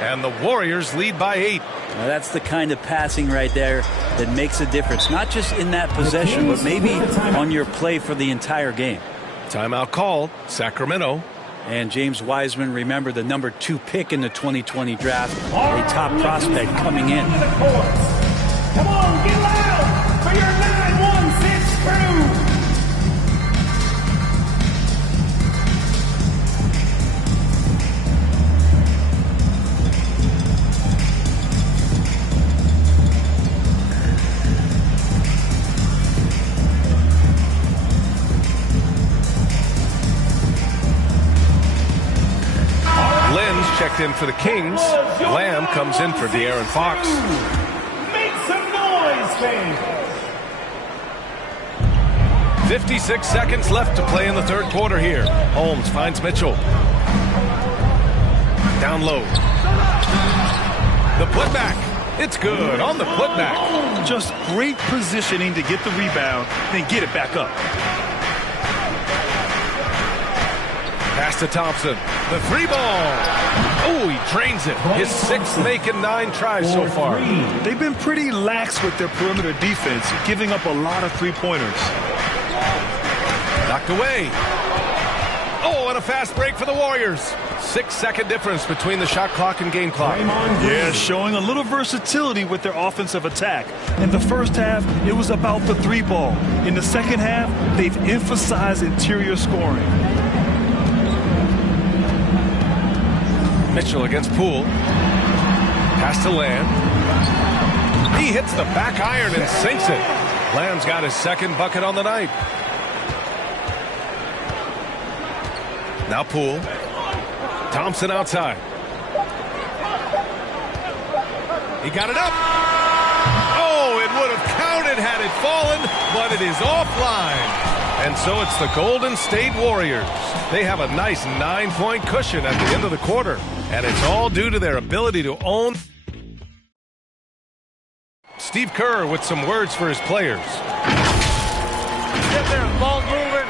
And the Warriors lead by 8. Now that's the kind of passing right there that makes a difference. Not just in that possession, but maybe on your play for the entire game. Timeout called. Sacramento. And James Wiseman, remember, the number 2 pick in the 2020 draft, a top prospect coming in. Come on, get loud for your 916 crew. Checked in for the Kings. Lamb comes in for De'Aaron Fox. Make some noise, fans. 56 seconds left to play in the third quarter here. Holmes finds Mitchell. Down low. The putback. It's good on the putback. Just great positioning to get the rebound, then get it back up. Pass to Thompson. The 3 ball. Oh, he drains it. His 6th make in 9 tries so far. They've been pretty lax with their perimeter defense, giving up a lot of three-pointers. Knocked away. Oh, and a fast break for the Warriors. 6-second difference between the shot clock and game clock. Yeah, showing a little versatility with their offensive attack. In the first half, it was about the 3 ball. In the second half, they've emphasized interior scoring. Mitchell against Poole. Pass to Lamb. He hits the back iron and sinks it. Lamb's got his 2nd bucket on the night. Now Poole. Thompson outside. He got it up. Oh, it would have counted had it fallen, but it is offline. And so it's the Golden State Warriors. They have a nice 9-point cushion at the end of the quarter. And it's all due to their ability to own. Steve Kerr with some words for his players. Get there, ball's moving.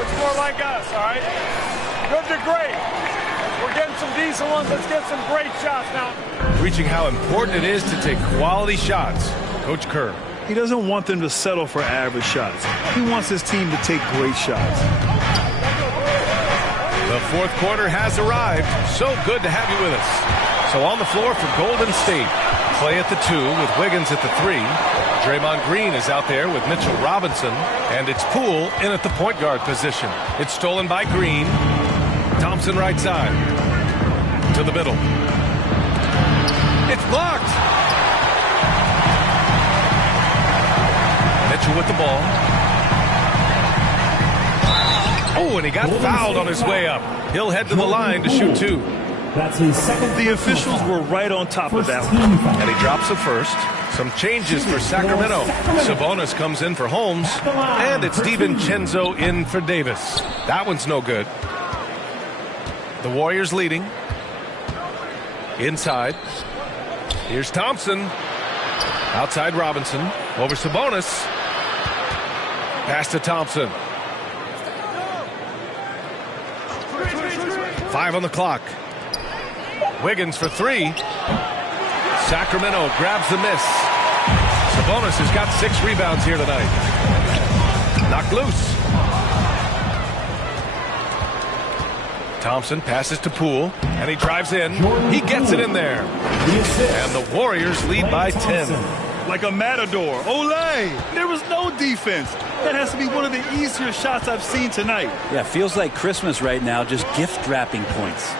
It's more like us, all right? Good to great. We're getting some decent ones. Let's get some great shots now. Preaching how important it is to take quality shots. Coach Kerr. He doesn't want them to settle for average shots. He wants his team to take great shots. The fourth quarter has arrived. So good to have you with us. So on the floor for Golden State. Clay at the 2 with Wiggins at the 3. Draymond Green is out there with Mitchell Robinson. And it's Poole in at the point guard position. It's stolen by Green. Thompson right side. To the middle. It's blocked. Mitchell with the ball. Oh, and he got fouled on his way up. He'll head to the line to shoot 2. That's his 2nd. The officials were right on top of that one. And he drops the first. Some changes for Sacramento. Sabonis comes in for Holmes. And it's DiVincenzo in for Davis. That one's no good. The Warriors leading. Inside. Here's Thompson. Outside Robinson. Over Sabonis. Pass to Thompson. 5 on the clock. Wiggins for 3. Sacramento grabs the miss. Sabonis has got 6 rebounds here tonight. Knocked loose. Thompson passes to Poole, and he drives in. He gets it in there. And the Warriors lead by 10. Like a matador. Olay! There was no defense. That has to be one of the easier shots I've seen tonight. Yeah, feels like Christmas right now, just gift wrapping points.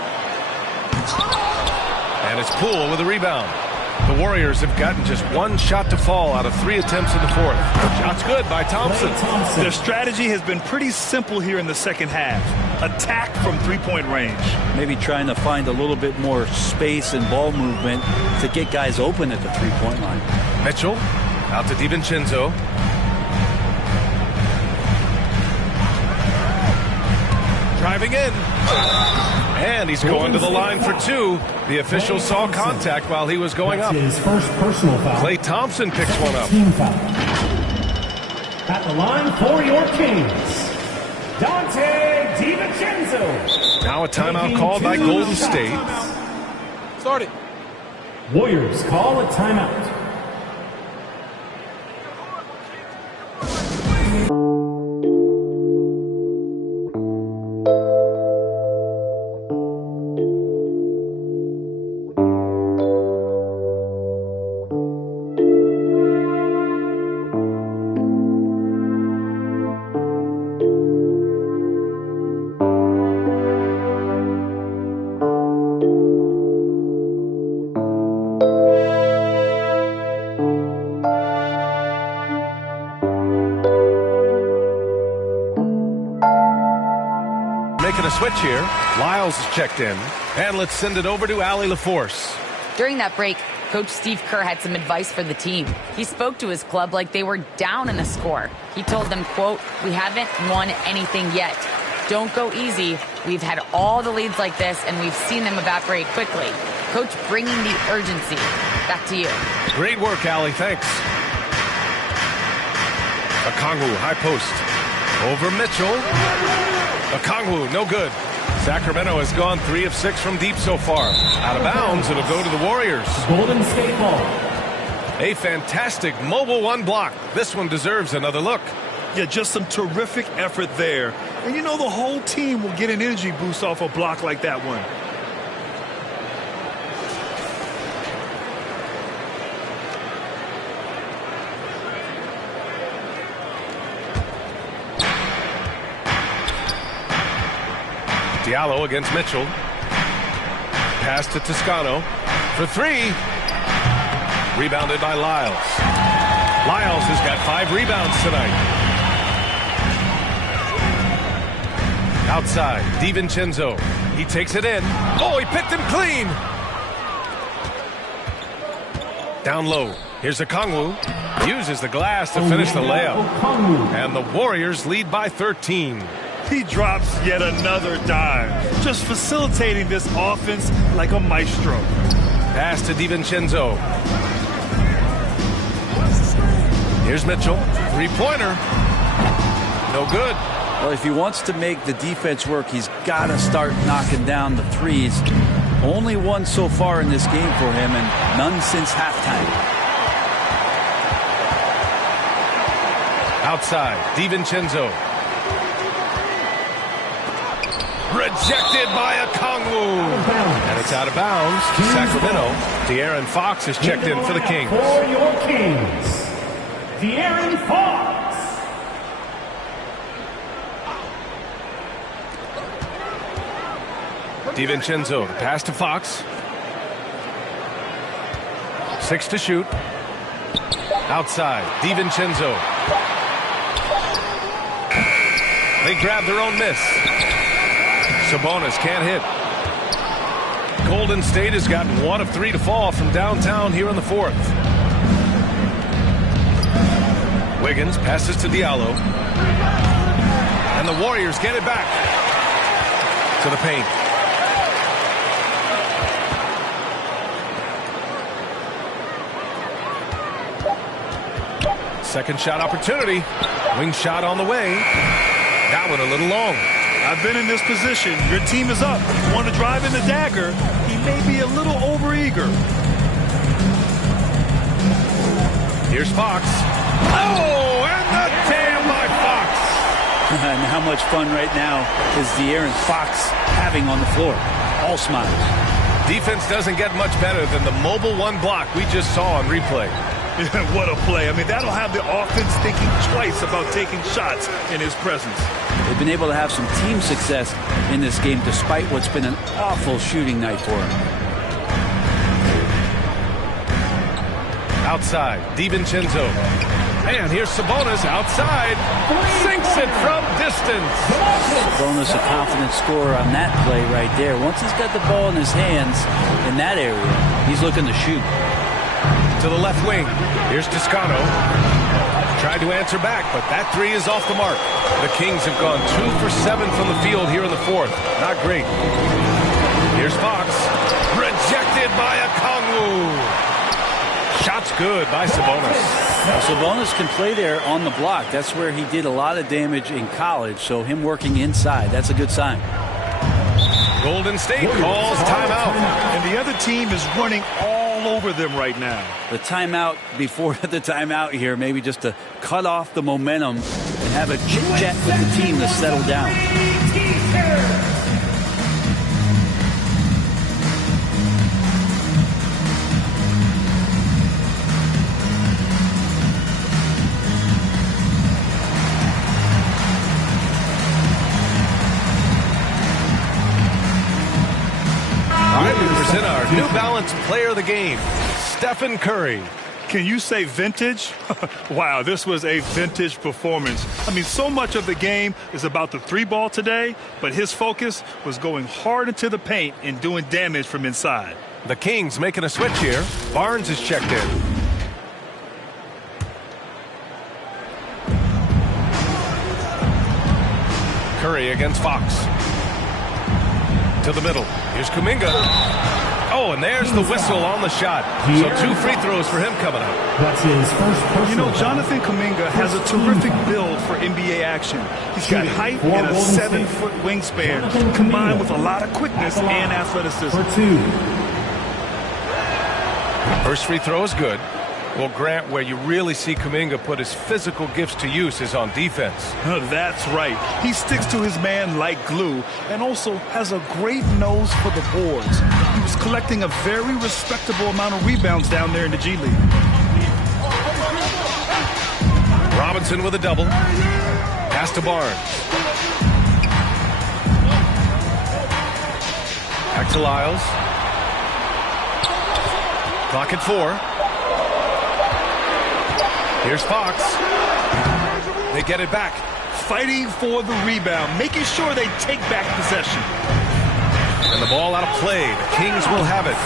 And it's Poole with a rebound. The Warriors have gotten just one shot to fall out of 3 attempts in the fourth. Shot's good by Thompson. Their strategy has been pretty simple here in the second half. Attack from three-point range. Maybe trying to find a little bit more space and ball movement to get guys open at the three-point line. Mitchell out to DiVincenzo. Driving in. And he's going to the line for 2. The official saw contact while he was going up. His first personal foul. Klay Thompson picks one up. Team foul. At the line for your Kings, Dante DiVincenzo. Now a timeout called by Golden State. Start it. Warriors call a timeout. Making a switch here. Lyles is checked in. And let's send it over to Allie LaForce. During that break, Coach Steve Kerr had some advice for the team. He spoke to his club like they were down in a score. He told them, quote, "We haven't won anything yet. Don't go easy. We've had all the leads like this, and we've seen them evaporate quickly." Coach bringing the urgency. Back to you. Great work, Allie. Thanks. Okongwu, high post. Over Mitchell. Okongwu, no good. Sacramento has gone 3 of 6 from deep so far. Out of bounds, it'll go to the Warriors. Golden State ball. A fantastic mobile 1 block. This one deserves another look. Yeah, just some terrific effort there. And you know the whole team will get an energy boost off a block like that one. Diallo against Mitchell. Pass to Toscano for 3. Rebounded by Lyles. Lyles has got 5 rebounds tonight. Outside, DiVincenzo. He takes it in. Oh, he picked him clean. Down low. Here's Okongwu. Uses the glass to finish the layup. And the Warriors lead by 13. He drops yet another dive, just facilitating this offense like a maestro. Pass to DiVincenzo. Here's Mitchell. 3-pointer. No good. Well, if he wants to make the defense work, he's got to start knocking down the threes. Only one so far in this game for him, and none since halftime. Outside, DiVincenzo. Rejected by Okongwu. And it's out of bounds to Sacramento. De'Aaron Fox is checked in for the Kings. For your Kings, De'Aaron Fox. DiVincenzo, the pass to Fox. 6 to shoot. Outside, DiVincenzo. They grab their own miss. Sabonis can't hit. Golden State has gotten 1 of 3 to fall from downtown here in the fourth. Wiggins passes to Diallo. And the Warriors get it back to the paint. Second shot opportunity. Wing shot on the way. That one a little long. I've been in this position. Your team is up. You want to drive in the dagger. He may be a little overeager. Here's Fox. Oh, and the jam by Fox. And how much fun right now is De'Aaron Fox having on the floor? All smiles. Defense doesn't get much better than the mobile one block we just saw on replay. What a play. I mean, that'll have the offense thinking twice about taking shots in his presence. They've been able to have some team success in this game despite what's been an awful shooting night for them. Outside, DiVincenzo. And here's Sabonis outside. Sinks it from distance. Sabonis, a confident scorer on that play right there. Once he's got the ball in his hands in that area, he's looking to shoot. To the left wing. Here's Toscano. Tried to answer back, but that three is off the mark. The Kings have gone 2 for 7 from the field here in the fourth. Not great. Here's Fox. Rejected by Okongwu. Shot's good by Sabonis. Well, Sabonis can play there on the block. That's where he did a lot of damage in college, so him working inside, that's a good sign. Golden State calls timeout. And the other team is running all over them right now. The timeout before the timeout here, maybe just to cut off the momentum and have a chit-chat with the team to settle down. Present our New Balance Player of the Game, Stephen Curry. Can you say vintage? Wow, this was a vintage performance. I mean, so much of the game is about the three ball today, but his focus was going hard into the paint and doing damage from inside. The Kings making a switch here. Barnes is checked in. Curry against Fox. To the middle. Here's Kuminga. Oh, and there's the whistle on the shot. So 2 free throws for him coming up. That's his first personal. You know, Jonathan Kuminga has a terrific build for NBA action. He's got height and a 7-foot wingspan, combined with a lot of quickness and athleticism. For 2. First free throw is good. Well, Grant, where you really see Kuminga put his physical gifts to use is on defense. That's right. He sticks to his man like glue and also has a great nose for the boards. He was collecting a very respectable amount of rebounds down there in the G League. Robinson with a double. Pass to Barnes. Back to Lyles. Clock at 4. Here's Fox. They get it back. Fighting for the rebound, making sure they take back possession. And the ball out of play. The Kings will have it.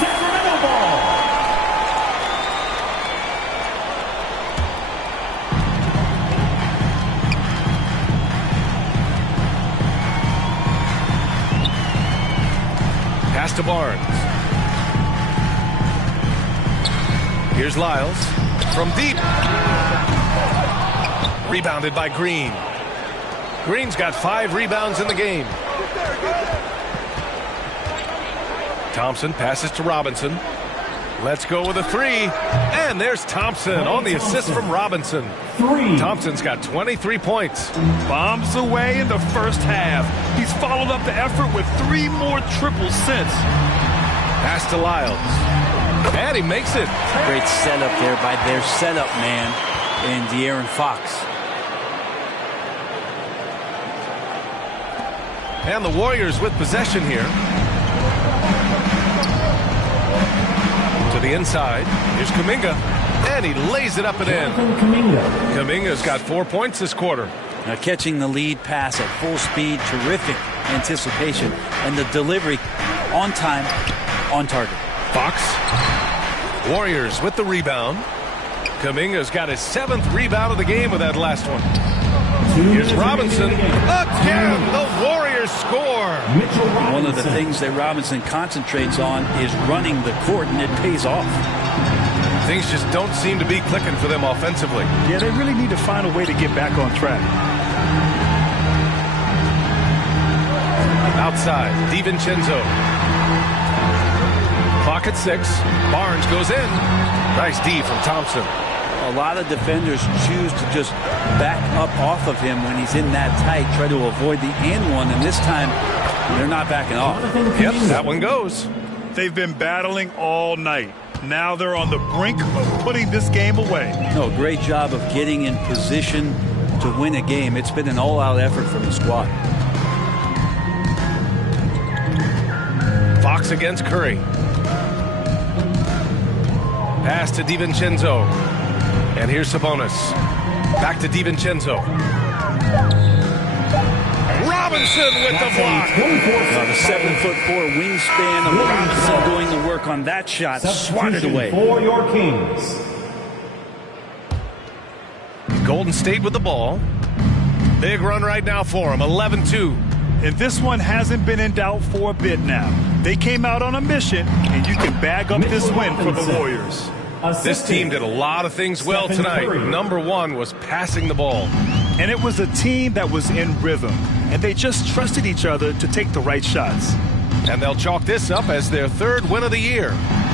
Sacramento ball. Pass to Barnes. Here's Lyles. From deep. Rebounded by Green. Green's got 5 rebounds in the game. Thompson passes to Robinson. Let's go with a 3. And there's Thompson on the assist from Robinson. 3. Thompson's got 23 points. Bombs away in the first half. He's followed up the effort with 3 more triples since. Pass to Lyles. And he makes it. Great setup there by their setup man in De'Aaron Fox. And the Warriors with possession here. To the inside. Here's Kuminga. And he lays it up and in. Kuminga's got 4 points this quarter. Now catching the lead pass at full speed. Terrific anticipation. And the delivery on time, on target. Fox. Warriors with the rebound. Kuminga's got his 7th rebound of the game with that last one. Here's Robinson. Again, the Warriors score. One of the things that Robinson concentrates on is running the court, and it pays off. Things just don't seem to be clicking for them offensively. Yeah, they really need to find a way to get back on track. Outside, DiVincenzo. Clock at 6. Barnes goes in. Nice D from Thompson. A a lot of defenders choose to just back up off of him when he's in that tight, try to avoid the and one, and this time they're not backing off. Yep, that one goes. They've been battling all night. Now they're on the brink of putting this game away. No, great job of getting in position to win a game. It's been an all-out effort from the squad. Fox against Curry. Pass to DiVincenzo. And here's Sabonis. Back to DiVincenzo. Robinson with the block. The 7'4" wingspan of Robinson doing the work on that shot. Swatted away. For your Kings. Golden State with the ball. Big run right now for him. 11-2. And this one hasn't been in doubt for a bit now. They came out on a mission, and you can bag up this win for the Warriors. This team did a lot of things well tonight. Number one was passing the ball. And it was a team that was in rhythm, and they just trusted each other to take the right shots. And they'll chalk this up as their third win of the year.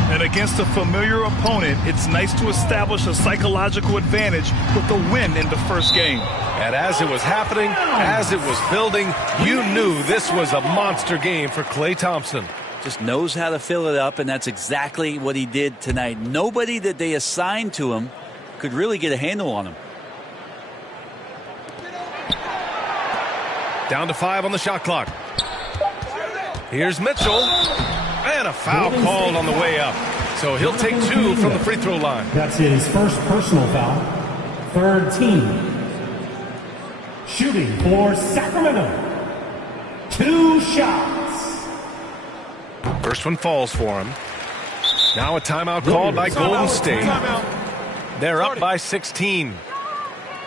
And against a familiar opponent, it's nice to establish a psychological advantage with the win in the first game. And as it was happening, as it was building, you knew this was a monster game for Klay Thompson. Just knows how to fill it up, and that's exactly what he did tonight. Nobody that they assigned to him could really get a handle on him. Down to 5 on the shot clock. Here's Mitchell. And a foul called on the way up. So he'll take 2 from the free throw line. That's his first personal foul. Third team. Shooting for Sacramento. 2 shots. First one falls for him. Now a timeout called by Golden State. They're up by 16.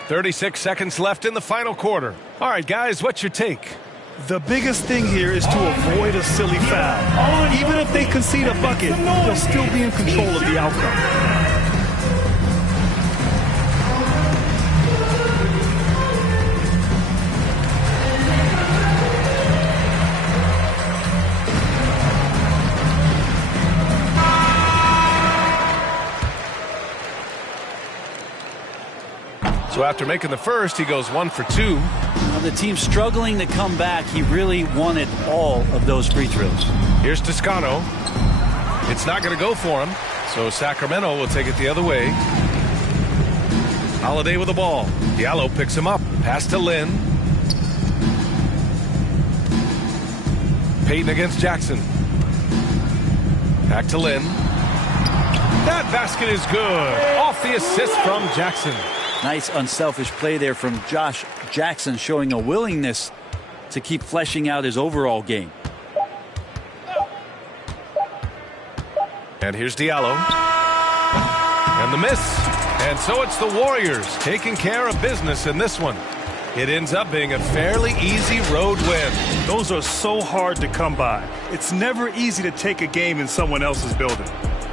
36 seconds left in the final quarter. All right, guys, what's your take? The biggest thing here is to avoid a silly foul. Even if they concede a bucket, they'll still be in control of the outcome. So after making the first, he goes 1 for 2. Now the team's struggling to come back. He really wanted all of those free throws. Here's Toscano. It's not going to go for him, so Sacramento will take it the other way. Holiday with the ball. Diallo picks him up. Pass to Lynn. Payton against Jackson. Back to Lynn. That basket is good. Off the assist from Jackson. Nice unselfish play there from Josh Jackson, showing a willingness to keep fleshing out his overall game. And here's Diallo. And the miss. And so it's the Warriors taking care of business in this one. It ends up being a fairly easy road win. Those are so hard to come by. It's never easy to take a game in someone else's building.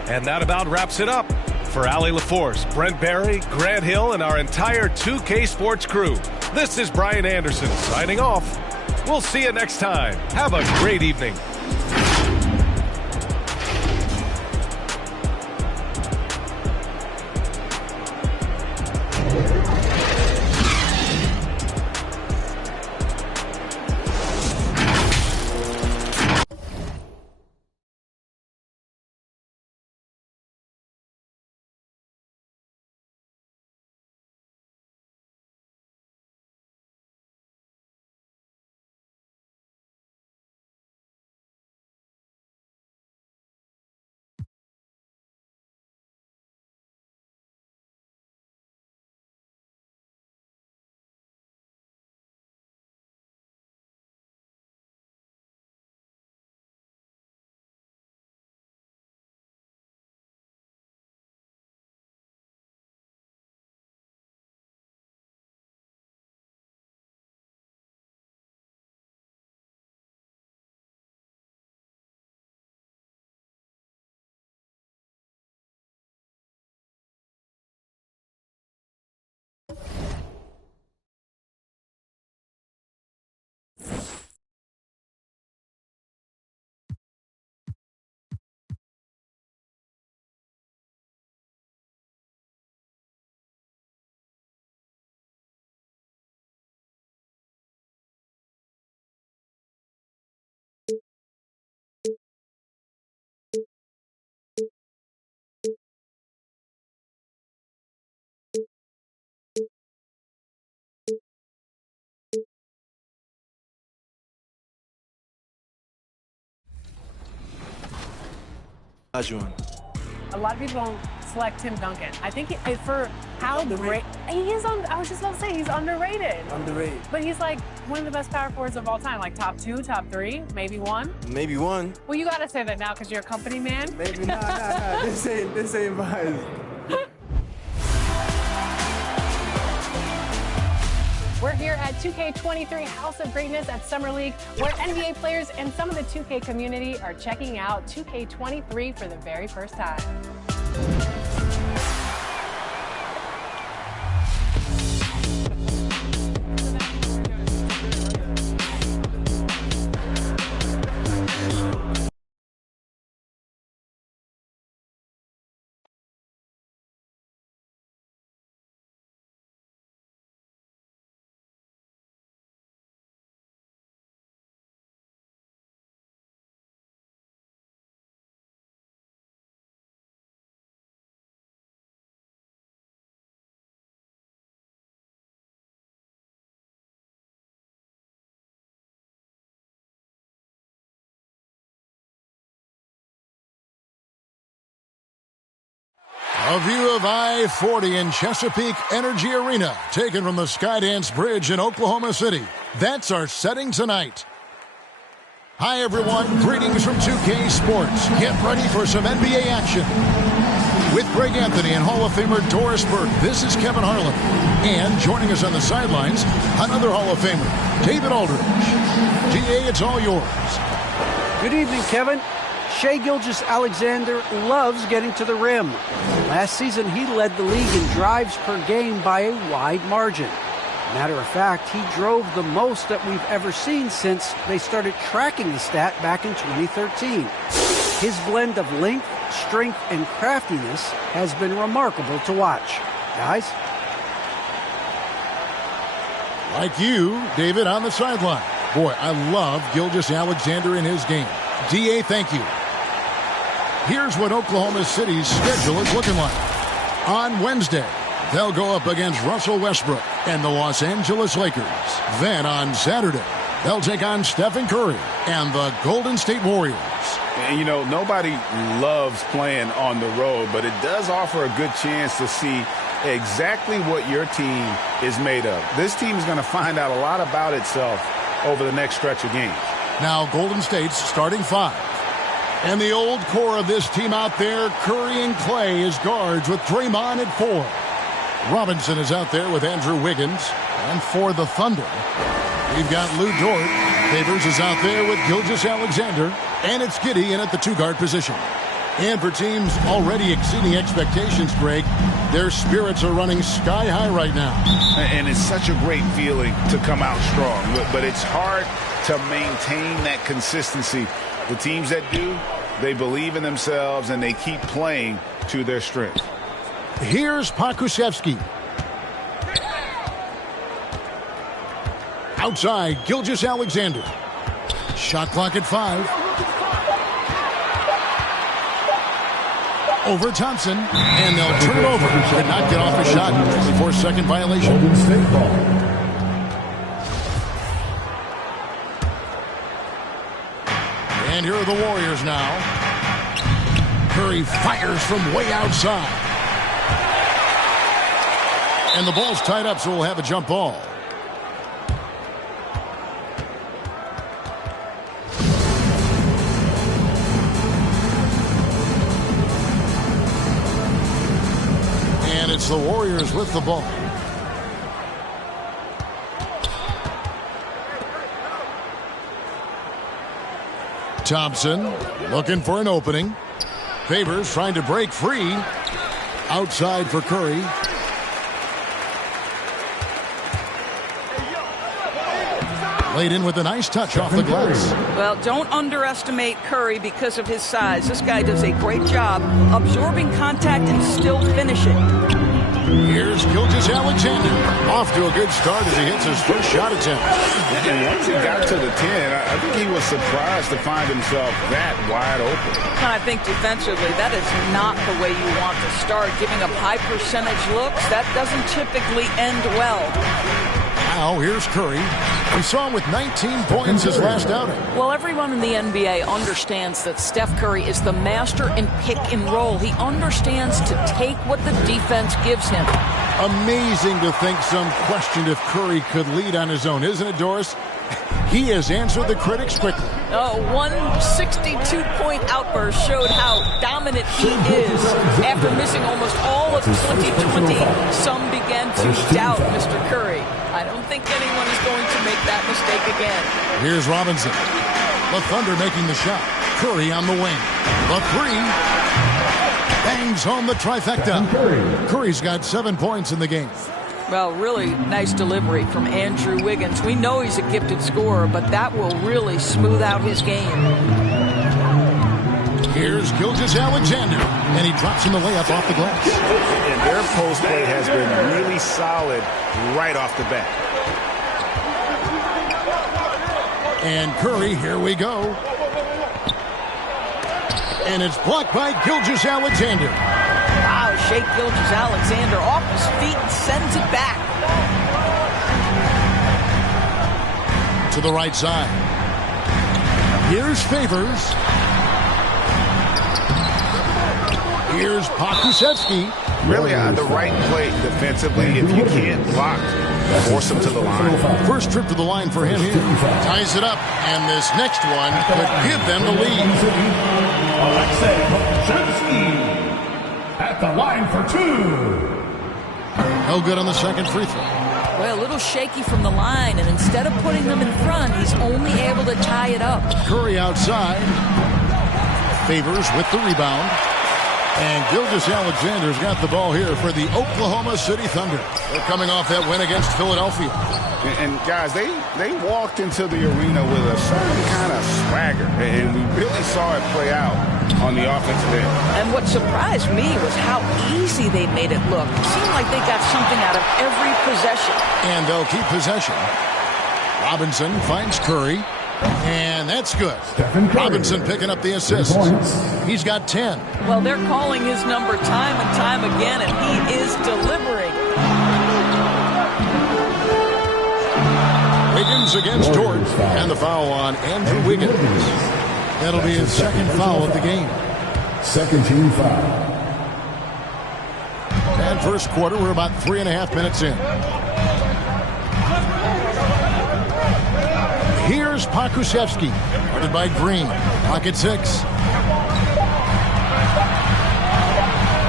And that about wraps it up. For Allie LaForce, Brent Barry, Grant Hill, and our entire 2K Sports crew, this is Brian Anderson signing off. We'll see you next time. Have a great evening. A lot of people don't select Tim Duncan. I think for how great he is I was just about to say he's underrated. Underrated. But he's like one of the best power forwards of all time, like top 2, top 3, maybe 1. Maybe 1. Well, you gotta say that now because you're a company man. Maybe nah. This ain't mine. We're here at 2K23 House of Greatness at Summer League, where NBA players and some of the 2K community are checking out 2K23 for the very first time. A view of I-40 in Chesapeake Energy Arena, taken from the Skydance Bridge in Oklahoma City. That's our setting tonight. Hi, everyone. Greetings from 2K Sports. Get ready for some NBA action. With Greg Anthony and Hall of Famer Doris Burke, this is Kevin Harlan. And joining us on the sidelines, another Hall of Famer, David Aldridge. DA, it's all yours. Good evening, Kevin. Shai Gilgeous-Alexander loves getting to the rim. Last season, he led the league in drives per game by a wide margin. Matter of fact, he drove the most that we've ever seen since they started tracking the stat back in 2013. His blend of length, strength, and craftiness has been remarkable to watch. Guys? Like you, David, on the sideline. Boy, I love Gilgeous-Alexander in his game. DA, thank you. Here's what Oklahoma City's schedule is looking like. On Wednesday, they'll go up against Russell Westbrook and the Los Angeles Lakers. Then on Saturday, they'll take on Stephen Curry and the Golden State Warriors. And, you know, nobody loves playing on the road, but it does offer a good chance to see exactly what your team is made of. This team is going to find out a lot about itself over the next stretch of games. Now Golden State's starting 5. And the old core of this team out there, Curry and Clay as guards with Draymond at 4. Robinson is out there with Andrew Wiggins. And for the Thunder, we've got Lou Dort. Favors is out there with Gilgeous-Alexander. And it's Giddey in at the 2-guard position. And for teams already exceeding expectations, Greg, their spirits are running sky high right now. And it's such a great feeling to come out strong. But it's hard to maintain that consistency. The teams that do, they believe in themselves and they keep playing to their strength. Here's Pokusevski. Outside, Gilgeous-Alexander. Shot clock at 5. Over Thompson, and they'll turn it over. Did not get off the shot. 4-second violation. Golden State ball. And here are the Warriors now. Curry fires from way outside. And the ball's tied up, so we'll have a jump ball. And it's the Warriors with the ball. Thompson looking for an opening. Favors trying to break free. Outside for Curry. Laid in with a nice touch off the glass. Well, don't underestimate Curry because of his size. This guy does a great job absorbing contact and still finishing. Here's Gilgeous-Alexander. Off to a good start as he hits his first shot attempt. And once he got to the 10, I think he was surprised to find himself that wide open. I think defensively, that is not the way you want to start. Giving up high percentage looks, that doesn't typically end well. Now here's Curry. We saw him with 19 points his last outing. Well, everyone in the NBA understands that Steph Curry is the master in pick and roll. He understands to take what the defense gives him. Amazing to think some questioned if Curry could lead on his own, isn't it, Doris? He has answered the critics quickly. One 62-point outburst showed how dominant he is. After missing almost all of 2020, some began to doubt Mr. Curry. I don't think anyone is going to make that mistake again. Here's Robinson. The Thunder making the shot. Curry on the wing. The three. Bangs home the trifecta. Curry's got 7 points in the game. Well, really nice delivery from Andrew Wiggins. We know he's a gifted scorer, but that will really smooth out his game. Here's Gilgeous-Alexander, and he drops in the layup off the glass. And their post play has been really solid right off the bat. And Curry, here we go. And it's blocked by Gilgeous-Alexander. Wow, Shai Gilgeous-Alexander off his feet and sends it back. To the right side. Here's Favors. Here's Pokusevski. Really the right play defensively. If you can't block, force him to the line. First trip to the line for him here. Ties it up, and this next one could give them the lead. Alexei Pokusevski at the line for two. No good on the second free throw. Well, a little shaky from the line, and instead of putting them in front, he's only able to tie it up. Curry outside. Favors with the rebound. And Gilgeous-Alexander's got the ball here for the Oklahoma City Thunder. They're coming off that win against Philadelphia. And guys, they walked into the arena with a certain kind of swagger, and we really saw it play out on the offensive end. And what surprised me was how easy they made it look. It seemed like they got something out of every possession. And they'll keep possession. Robinson finds Curry. And that's good. Robinson picking up the assist. He's got 10. Well, they're calling his number time and time again, and he is delivering. Wiggins against Dort. And the foul on Andrew Wiggins. That'll be his second foul of the game. Second team foul. And first quarter, we're about 3.5 minutes in. Here's Pokusevski, guarded by Green. Pocket 6.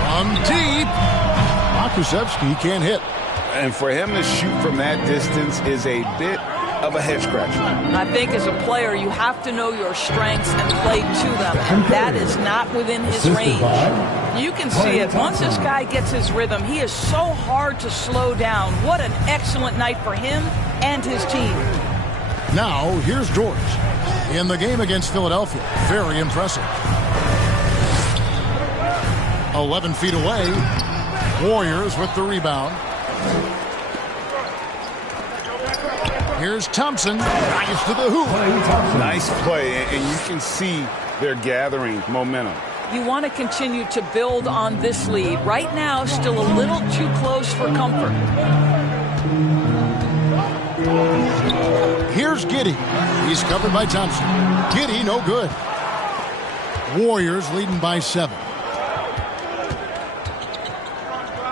From deep. Pokusevski can't hit. And for him to shoot from that distance is a bit of a head scratcher. I think as a player, you have to know your strengths and play to them, and that is not within his range. You can see it. Once this guy gets his rhythm, he is so hard to slow down. What an excellent night for him and his team. Now, here's George. In the game against Philadelphia. Very impressive. 11 feet away. Warriors with the rebound. Here's Thompson. Drives to the hoop. Nice play, and you can see they're gathering momentum. You want to continue to build on this lead. Right now, still a little too close for comfort. Here's Giddey. He's covered by Thompson. Giddey, no good. Warriors leading by 7.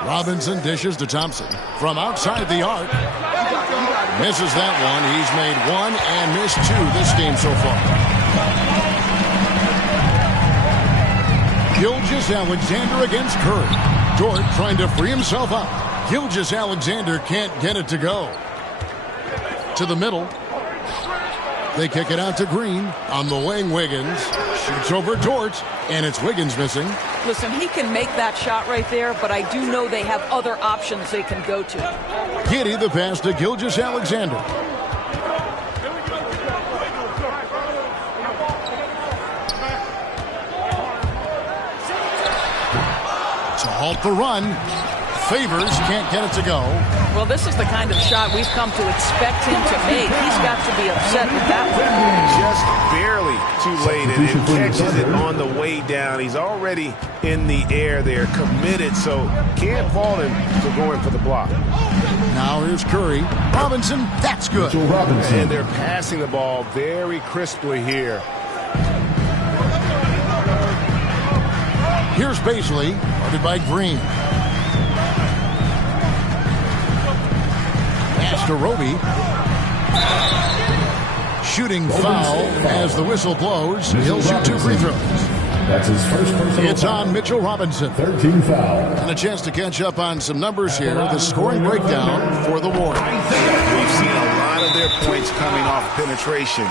Robinson dishes to Thompson. From outside the arc. Misses that one. He's made 1 and missed 2 this game so far. Gilgeous-Alexander against Curry. Dort trying to free himself up. Gilgeous-Alexander can't get it to go. To the middle. They kick it out to Green. On the wing, Wiggins. Shoots over Dort. And it's Wiggins missing. Listen, he can make that shot right there, but I do know they have other options they can go to. Giddey the pass to Gilgeous-Alexander. To halt the run. Favors can't get it to go. Well, this is the kind of shot we've come to expect him to make. He's got to be upset with that one. Just barely too late, and it catches it on the way down. He's already in the air there, committed, so can't fault him for going for the block. Now here's Curry. Robinson, that's good. And they're passing the ball very crisply here. Here's Baisley, guarded by Green. Pass to Roby. Shooting foul as the whistle blows. He'll shoot 2 free throws. That's his first personal It's on Mitchell Robinson. 13 fouls. And a chance to catch up on some numbers here. The scoring breakdown for the Warriors. We've seen a lot of their points coming off penetration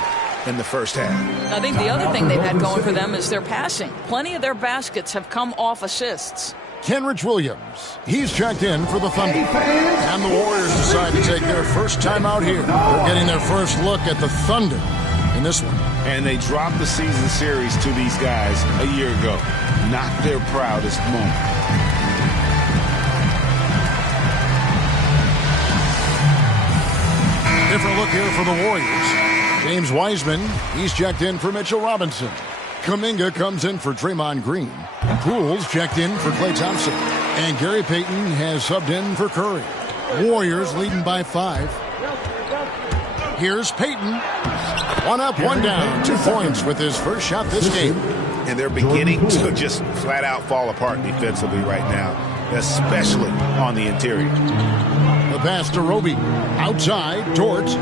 in the first half. I think the other thing they've had going for them is their passing. Plenty of their baskets have come off assists. Kenrich Williams, he's checked in for the Thunder. And the Warriors decide to take their first time out here. They're getting their first look at the Thunder in this one. And they dropped the season series to these guys a year ago. Not their proudest moment. Different look here for the Warriors. James Wiseman, he's checked in for Mitchell Robinson. Kuminga comes in for Draymond Green. Poole's checked in for Klay Thompson. And Gary Payton has subbed in for Curry. Warriors leading by 5. Here's Payton. 1 up, 1 down. 2 points with his first shot this game. And they're beginning to just flat out fall apart defensively right now, especially on the interior. The pass to Roby. Outside, Dort.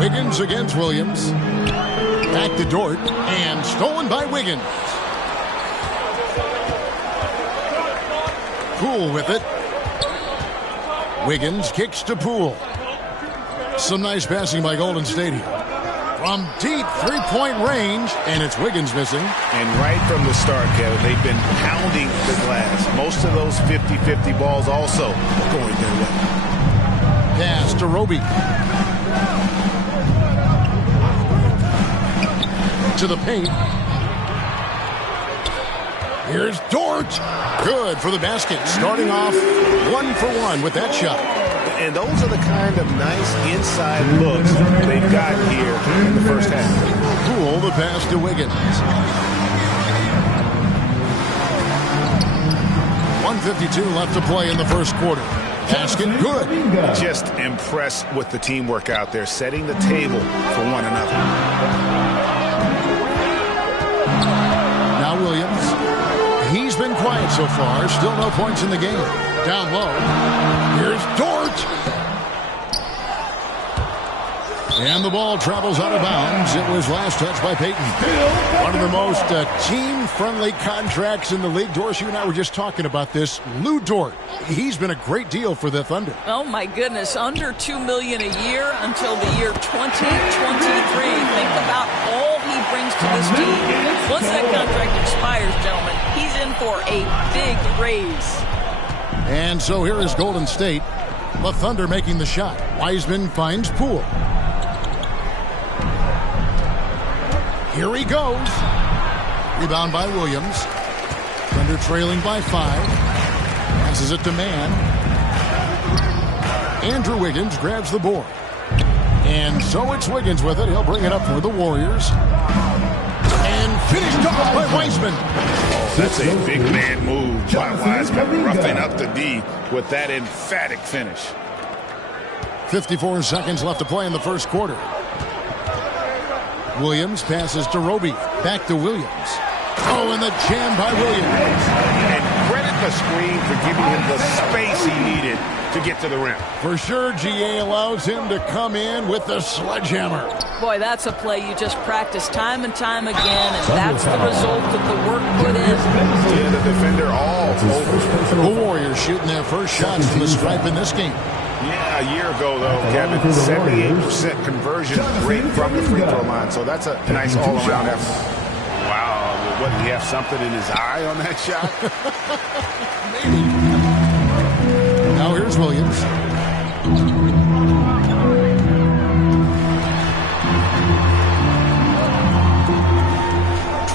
Wiggins against Williams. Back to Dort. And stolen by Wiggins. Poole with it. Wiggins kicks to Poole. Some nice passing by Golden State here. From deep 3-point range, and it's Wiggins missing. And right from the start, Kevin, they've been pounding the glass. Most of those 50-50 balls also going their way. Pass to Roby. To the paint. Here's Dort. Good for the basket. Starting off 1 for 1 with that shot. And those are the kind of nice inside looks they've got here in the first half. Poole, the pass to Wiggins. 1:52 left to play in the first quarter. Basket good. Just impressed with the teamwork out there, setting the table for one another. Now Williams. He's been quiet so far. Still no points in the game. Down low. Here's Dort. And the ball travels out of bounds. It was last touched by Payton. One of the most team-friendly contracts in the league. Doris, you and I were just talking about this. Lou Dort. He's been a great deal for the Thunder. Oh, my goodness. Under $2 million a year until the year 2023. Think about all he brings to this team. Once that contract expires, gentlemen, he's in for a big raise. And so here is Golden State. The Thunder making the shot. Wiseman finds Poole. Here he goes. Rebound by Williams. Thunder trailing by 5. Passes it to Mann. Andrew Wiggins grabs the board. And so it's Wiggins with it. He'll bring it up for the Warriors. And finished off by Wiseman. Oh, that's a big man move by Wiseman. Roughing up the D with that emphatic finish. 54 seconds left to play in the first quarter. Williams passes to Roby. Back to Williams. Oh, and the jam by Williams. And credit the screen for giving him the space he needed to get to the rim. For sure, GA allows him to come in with the sledgehammer. Boy, that's a play you just practice time and time again, and that's the result of the work put in. Yeah, the defender all over. The Warriors shooting their first shots from the stripe in this game. Yeah, a year ago, though, Kevin, 78% conversion rate from the free throw line. So that's a nice all-around effort. Wow, what, did he have something in his eye on that shot? Maybe. Now here's Williams.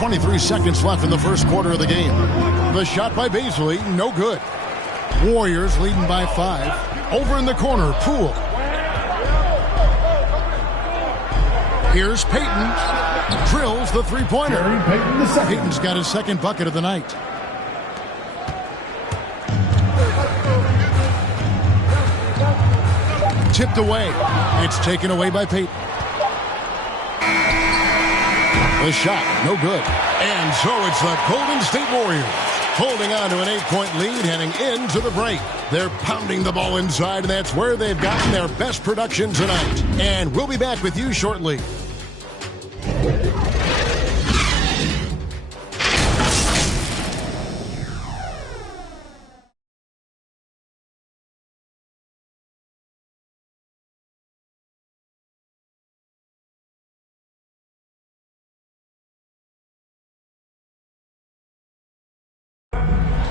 23 seconds left in the first quarter of the game. The shot by Baisley, no good. Warriors leading by 5. Over in the corner, Poole. Here's Payton. Drills the three-pointer. Payton's got his second bucket of the night. Tipped away. It's taken away by Payton. The shot, no good. And so it's the Golden State Warriors holding on to an 8-point lead heading into the break. They're pounding the ball inside, and that's where they've gotten their best production tonight. And we'll be back with you shortly.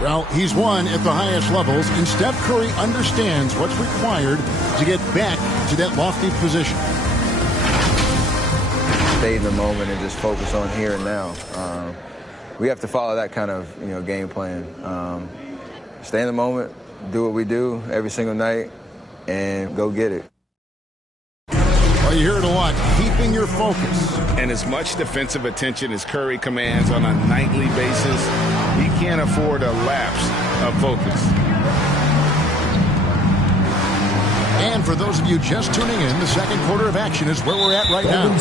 Well, he's won at the highest levels, and Steph Curry understands what's required to get back to that lofty position. Stay in the moment and just focus on here and now. We have to follow that kind of game plan. Stay in the moment, do what we do every single night, and go get it. Well, you're here to watch, keeping your focus. And as much defensive attention as Curry commands on a nightly basis, he can't afford a lapse of focus. And for those of you just tuning in, the second quarter of action is where we're at right now.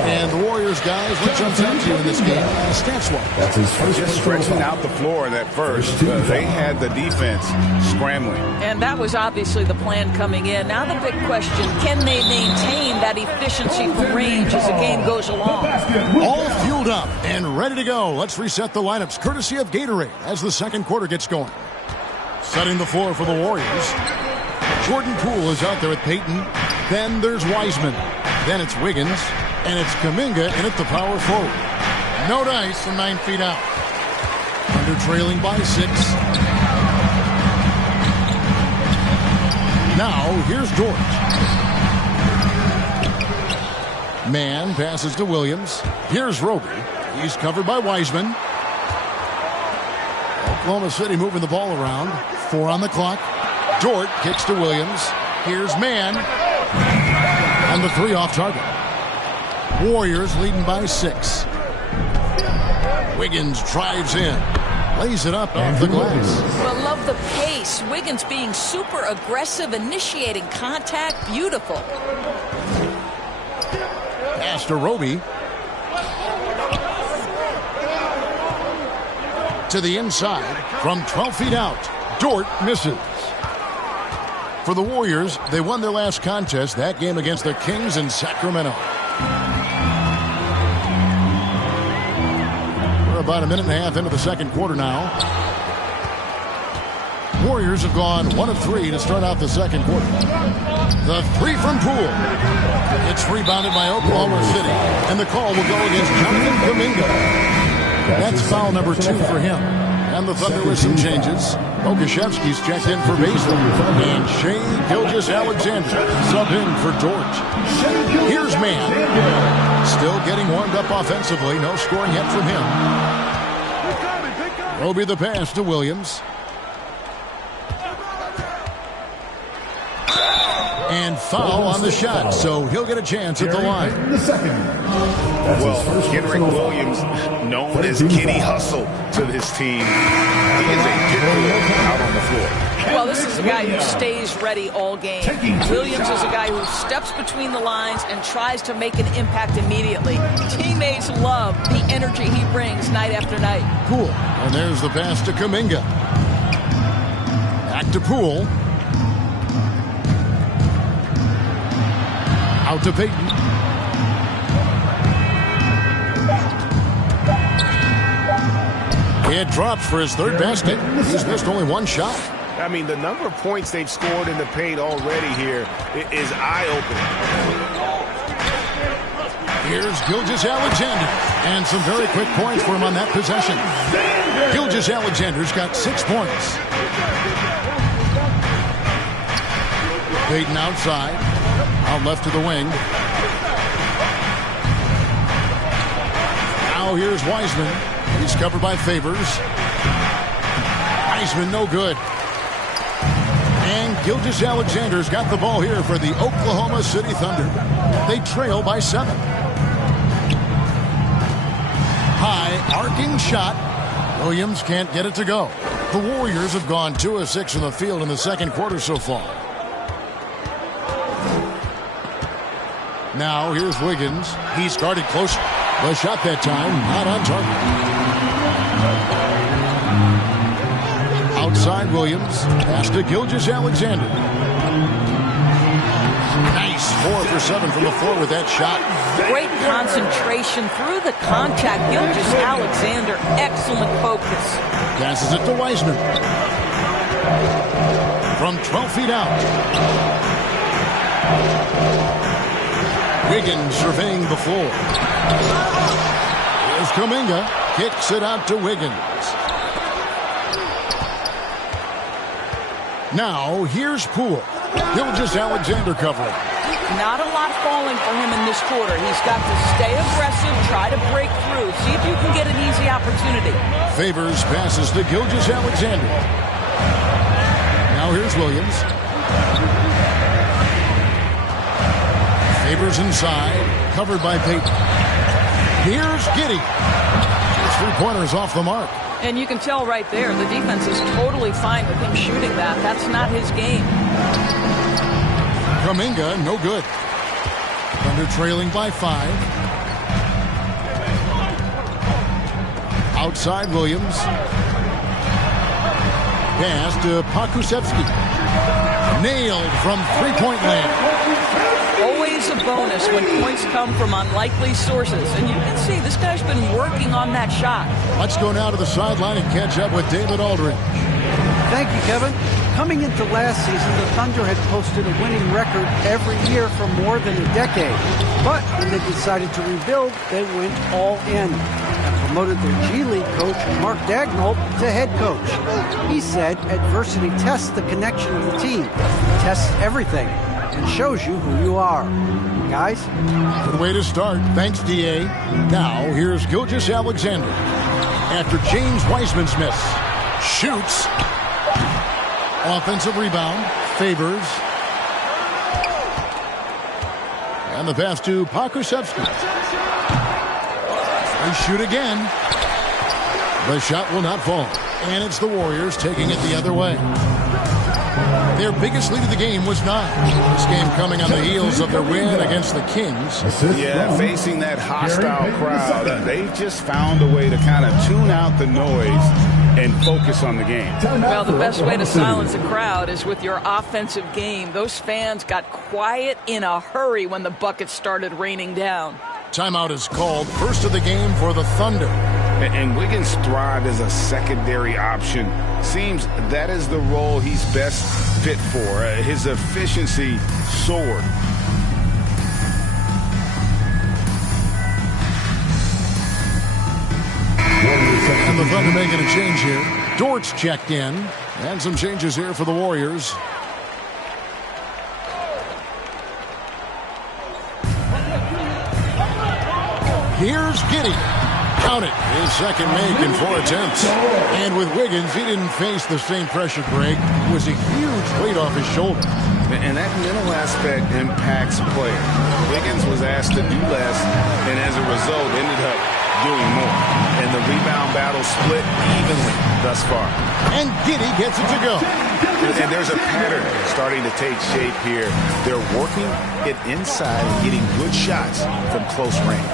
And the Warriors, guys, what jumps out to you in this game? Stats-wise. That's his first. Just stretching out the floor in that first. They had the defense scrambling. And that was obviously the plan coming in. Now the big question, can they maintain that efficiency from range as the game goes along? All fueled up and ready to go. Let's reset the lineups, courtesy of Gatorade, as the second quarter gets going. Setting the floor for the Warriors. Jordan Poole is out there with Payton. Then there's Wiseman. Then it's Wiggins. And it's Kuminga in at the power forward. No dice from 9 feet out. Under trailing by 6. Now here's George. Man passes to Williams. Here's Roby. He's covered by Wiseman. Oklahoma City moving the ball around. 4 on the clock. Dort kicks to Williams. Here's Mann. And the 3 off target. Warriors leading by 6. Wiggins drives in. Lays it up off the glass. Well, love the pace. Wiggins being super aggressive, initiating contact. Beautiful. Pass to Roby. To the inside from 12 feet out. Dort misses. For the Warriors, they won their last contest, that game against the Kings in Sacramento. We're about a minute and a half into the second quarter now. Warriors have gone 1 of 3 to start out the second quarter. The 3 from Poole. It's rebounded by Oklahoma City, and the call will go against Jonathan Kuminga. That's foul number 2 for him. And the Thunder with some changes. Okashevsky's checked in for Baisley. And Shai Gilgeous-Alexander subbed in for George. Here's Mann. Still getting warmed up offensively. No scoring yet from him. Roby the pass to Williams. And foul on the shot, so he'll get a chance at the line. Well, Kendrick Williams, known as Kitty Hustle to this team, he is a pit bull out on the floor. Well, this is a guy who stays ready all game. Williams is a guy who steps between the lines and tries to make an impact immediately. Teammates love the energy he brings night after night. Poole. And there's the pass to Kuminga. Back to Poole. Out to Payton. It drops for his third basket. He's missed only 1 shot. I mean, the number of points they've scored in the paint already here is eye-opening. Here's Gilgeous-Alexander. And some very quick points for him on that possession. Gilgeous-Alexander's got 6 points. Payton outside. Out left to the wing. Now Now here's Wiseman. He's covered by Favors. Wiseman, no good. And Gilgeous-Alexander's got the ball here for the Oklahoma City Thunder. They trail by 7. High arcing shot. Williams can't get it to go. The Warriors have gone 2 of 6 from the field in the second quarter so far. Now here's Wiggins. He's guarded close. The shot that time, not on target. Outside Williams. Pass to Gilgeous-Alexander. Nice. 4 for 7 from the floor with that shot. Great concentration through the contact. Gilgeous-Alexander, excellent focus. Passes it to Wiseman. From 12 feet out. Wiggins surveying the floor. Here's Kuminga. Kicks it out to Wiggins. Now, here's Poole. Gilgeous-Alexander covering. Not a lot falling for him in this quarter. He's got to stay aggressive, try to break through, see if you can get an easy opportunity. Favors passes to Gilgeous-Alexander. Now here's Williams. Favors inside, covered by Payton. Here's Giddey. His 3-pointers off the mark. And you can tell right there, the defense is totally fine with him shooting that. That's not his game. Kuminga, no good. Thunder trailing by 5. Outside Williams. Pass to Pokusevski. Nailed from 3-point land. Always a bonus when points come from unlikely sources. And you can see this guy's been working on that shot. Let's go now to the sideline and catch up with David Aldridge. Thank you, Kevin. Coming into last season, the Thunder had posted a winning record every year for more than a decade. But when they decided to rebuild, they went all in and promoted their G League coach, Mark Daigneault, to head coach. He said adversity tests the connection of the team, tests everything, and shows you who you are. Guys? Good way to start. Thanks, D.A. Now, here's Gilgeous-Alexander. After James Wiseman's miss. Shoots. Offensive rebound. Favors. And the pass to Pokusevski. They shoot again. The shot will not fall. And it's the Warriors taking it the other way. Their biggest lead of the game was 9. This game coming on the heels of their win against the Kings. Yeah, facing that hostile crowd, they just found a way to kind of tune out the noise and focus on the game. Well, the best way to silence a crowd is with your offensive game. Those fans got quiet in a hurry when the buckets started raining down. Timeout is called. First of the game for the Thunder. And Wiggins thrived as a secondary option. Seems that is the role he's best fit for. His efficiency soared. And the Thunder making a change here. Dort's checked in. And some changes here for the Warriors. Here's Giddey. Count it. His second make in 4 attempts. And with Wiggins, he didn't face the same pressure, Greg. It was a huge weight off his shoulder. And that mental aspect impacts players. Wiggins was asked to do less, and as a result, ended up doing more. And the rebound battle split evenly thus far. And Giddey gets it to go. And there's a pattern starting to take shape here. They're working it inside and getting good shots from close range.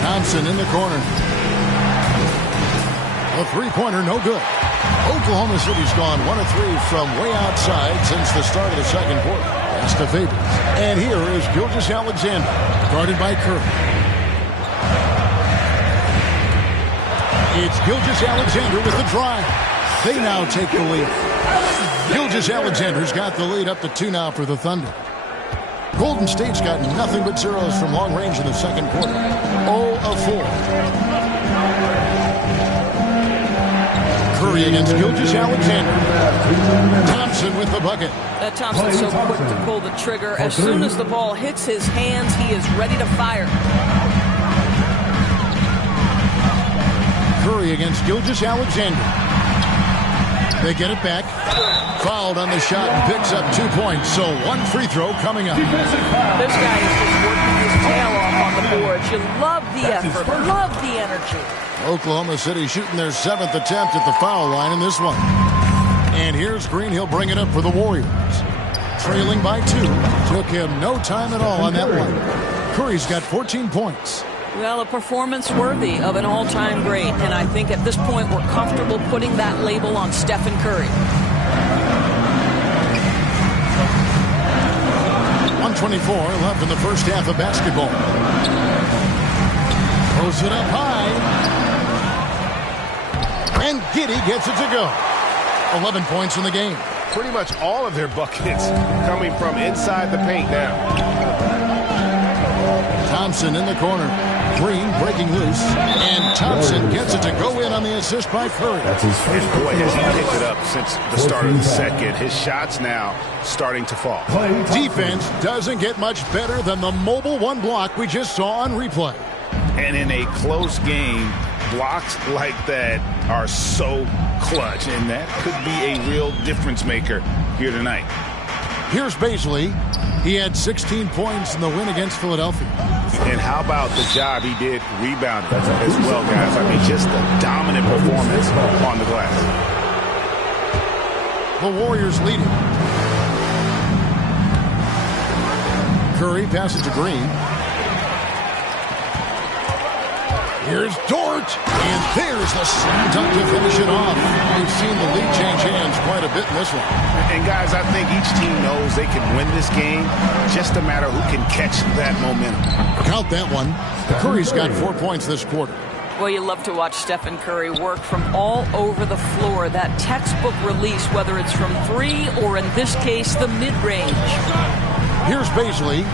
Thompson in the corner. A 3-pointer, no good. Oklahoma City's gone 1 of 3 from way outside since the start of the second quarter. Pass to Favors. And here is Gilgeous-Alexander, guarded by Curry. It's Gilgeous-Alexander with the drive. They now take the lead. Gilgeous-Alexander's got the lead up to 2 now for the Thunder. Golden State's got nothing but zeros from long range in the second quarter. 0 of 4. Curry against Gilgeous-Alexander. Thompson with the bucket. Thompson's so quick to pull the trigger. As soon as the ball hits his hands, he is ready to fire. Curry against Gilgeous-Alexander. They get it back. Fouled on the shot and picks up 2 points. So 1 free throw coming up. This guy is just working his tail off on the boards. You love the effort, love the energy. Oklahoma City shooting their 7th attempt at the foul line in this one. And here's Green. He'll bring it up for the Warriors. Trailing by 2. Took him no time at all on that one. Curry's got 14 points. Well, a performance worthy of an all-time great, and I think at this point we're comfortable putting that label on Stephen Curry. 124 left in the first half of basketball. Throws it up high. And Giddey gets it to go. 11 points in the game. Pretty much all of their buckets coming from inside the paint now. Thompson in the corner. Green breaking loose. And Thompson gets it to go in on the assist by Curry. That's his first. And boy, has he picked it up since the start of the second. His shots now starting to fall. Defense doesn't get much better than the mobile 1 block we just saw on replay. And in a close game, blocks like that are so clutch, and that could be a real difference maker here tonight. Here's Baisley. He had 16 points in the win against Philadelphia. And how about the job he did rebounding as well, guys? I mean, just a dominant performance on the glass. The Warriors leading. Curry passes to Green. Here's Dort, and there's the slam dunk to finish it off. We've seen the lead change hands quite a bit in this one. And guys, I think each team knows they can win this game, just a matter who can catch that momentum. Count that one. Curry's got 4 points this quarter. Well, you love to watch Stephen Curry work from all over the floor. That textbook release, whether it's from 3 or in this case, the mid-range. Here's Baisley.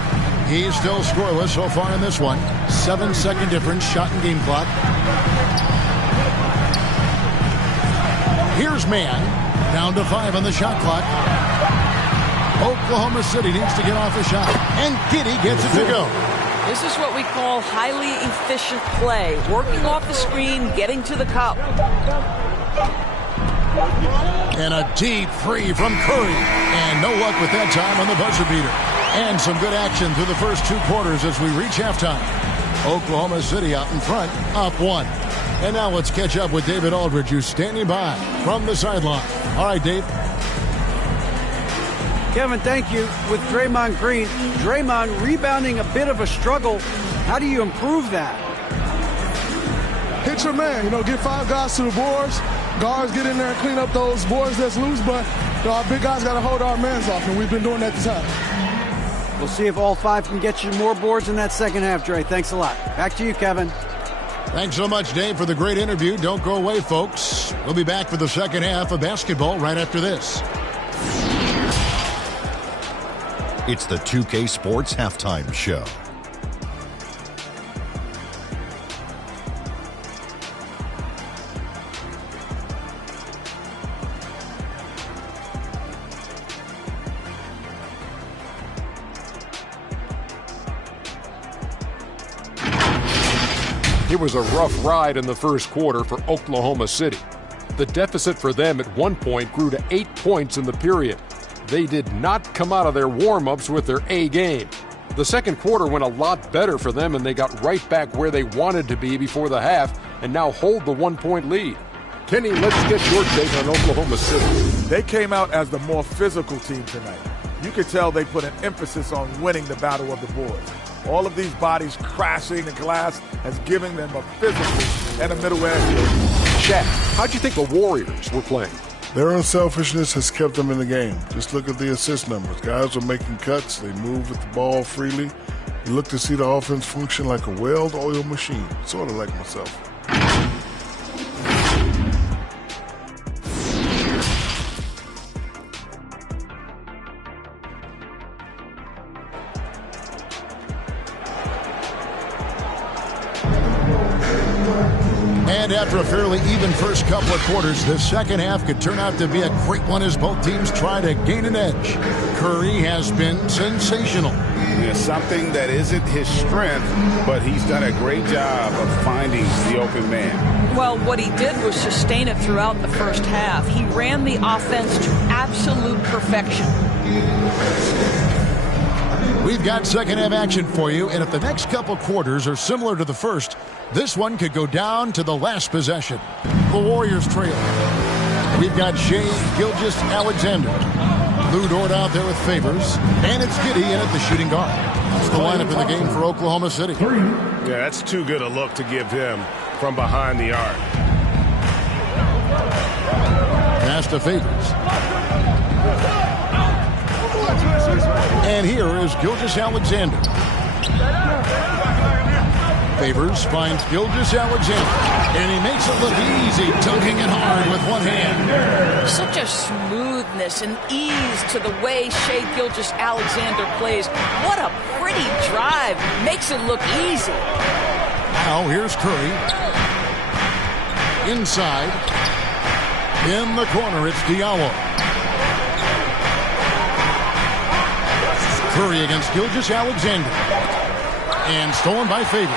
He's still scoreless so far in this one. 7-second difference, shot and game clock. Here's Mann, down to 5 on the shot clock. Oklahoma City needs to get off a shot, and Giddey gets it to go. This is what we call highly efficient play. Working off the screen, getting to the cup. And a deep three from Curry. And no luck with that time on the buzzer beater. And some good action through the first 2 quarters as we reach halftime. Oklahoma City out in front, up 1. And now let's catch up with David Aldridge, who's standing by from the sideline. All right, Dave. Kevin, thank you. With Draymond Green, Draymond rebounding a bit of a struggle. How do you improve that? Hit your man. Get 5 guys to the boards. Guards get in there and clean up those boards that's loose, but our big guys got to hold our mans off, and we've been doing that this time. We'll see if all 5 can get you more boards in that second half, Dre. Thanks a lot. Back to you, Kevin. Thanks so much, Dave, for the great interview. Don't go away, folks. We'll be back for the second half of basketball right after this. It's the 2K Sports Halftime Show. It was a rough ride in the first quarter for Oklahoma City. The deficit for them at one point grew to 8 points in the period. They did not come out of their warm-ups with their A game. The second quarter went a lot better for them, and they got right back where they wanted to be before the half and now hold the 1-point lead. Kenny, let's get your take on Oklahoma City. They came out as the more physical team tonight. You could tell they put an emphasis on winning the battle of the boards. All of these bodies crashing the glass has given them a physical and a middle edge. Shaq, how'd you think the Warriors were playing? Their unselfishness has kept them in the game. Just look at the assist numbers. Guys are making cuts. They move with the ball freely. You look to see the offense function like a well-oiled machine, sort of like myself. after a fairly even first couple of quarters, the second half could turn out to be a great one as both teams try to gain an edge. Curry has been sensational. It's something that isn't his strength, but he's done a great job of finding the open man. Well, what he did was sustain it throughout the first half. He ran the offense to absolute perfection. We've got second half action for you, and if the next couple quarters are similar to the first, this one could go down to the last possession. The Warriors trail. We've got Shai Gilgeous-Alexander. Lou Dort out there with Favors, and it's Giddey in at the shooting guard. That's the lineup in the game for Oklahoma City. Yeah, that's too good a look to give him from behind the arc. Pass to Favors. And here is Gilgeous-Alexander. Favors finds Gilgeous-Alexander. And he makes it look easy, dunking it hard with one hand. Such a smoothness and ease to the way Shai Gilgeous-Alexander plays. What a pretty drive. Makes it look easy. Now here's Curry. Inside. In the corner, it's Diallo. Curry against Gilgeous-Alexander. And stolen by Favors.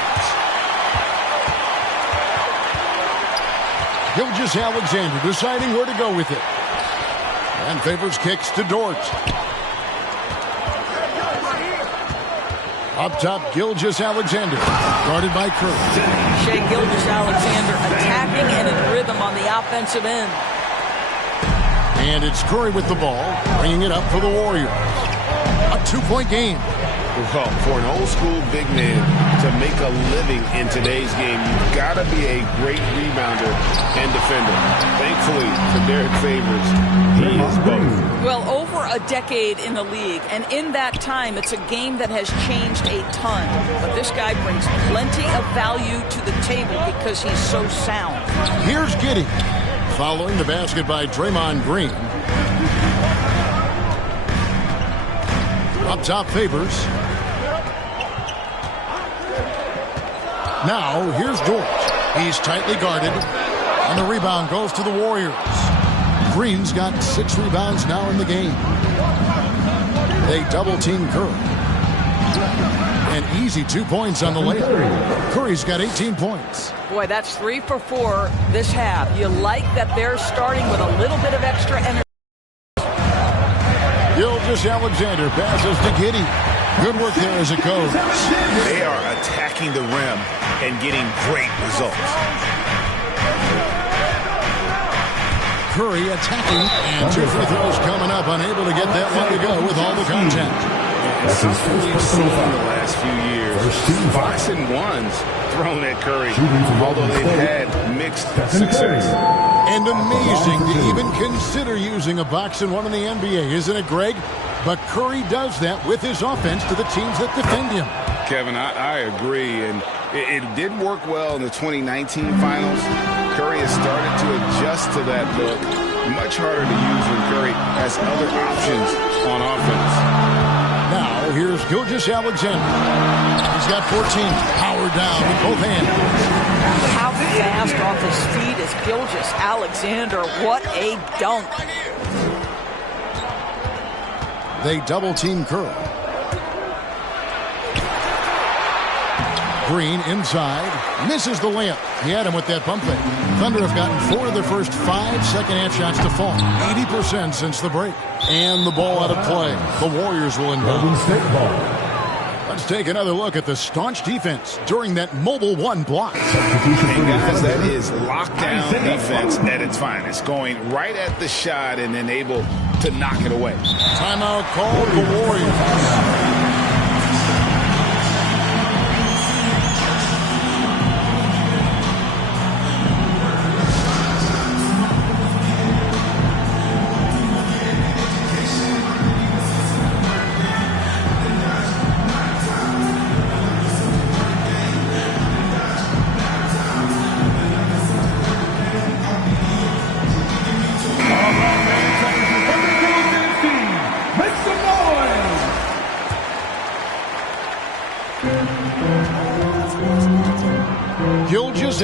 Gilgeous-Alexander deciding where to go with it. And Favors kicks to Dort. Up top, Gilgeous-Alexander. Guarded by Curry. Shai Gilgeous-Alexander attacking and in rhythm on the offensive end. And it's Curry with the ball, bringing it up for the Warriors. A two-point game. Well, for an old-school big man to make a living in today's game, you've got to be a great rebounder and defender. Thankfully, for Derek Favors, he is both. Well, over a decade in the league, and in that time, it's a game that has changed a ton. But this guy brings plenty of value to the table because he's so sound. Here's Giddey. Following the basket by Draymond Green. Up top, Favors. Now, here's Dort. He's tightly guarded. And the rebound goes to the Warriors. Green's got 6 rebounds now in the game. They double-team Curry. An easy 2 points on the layup. Curry's got 18 points. Boy, that's 3 for 4 this half. You like that they're starting with a little bit of extra energy. Gilgeous-Alexander passes to Giddey. Good work there as it goes. They are attacking the rim and getting great results. Curry attacking, and 2 free throws coming up, unable to get that one to go with all the contact. It's something we've seen in the last few years. 5-and-1s thrown at Curry, although they've had mixed success. And amazing to even consider using a box and one in the NBA, isn't it, Greg? But Curry does that with his offense to the teams that defend him. Kevin, I agree, and it did work well in the 2019 finals. Curry has started to adjust to that look. Much harder to use when Curry has other options on offense. Now, here's Gilgeous-Alexander. He's got 14. Powered down with both hands. How fast off his feet is Gilgeous-Alexander. What a dunk. They double-team Curry. Green inside. Misses the layup. He had him with that pump fake. Thunder have gotten 4 of their first 5 second-half shots to fall. 80% since the break. And the ball out of play. The Warriors will inbound. Let's take another look at the staunch defense during that mobile 1 block. And guys, that is lockdown defense at its finest. Going right at the shot and then able to knock it away. Timeout called the Warriors.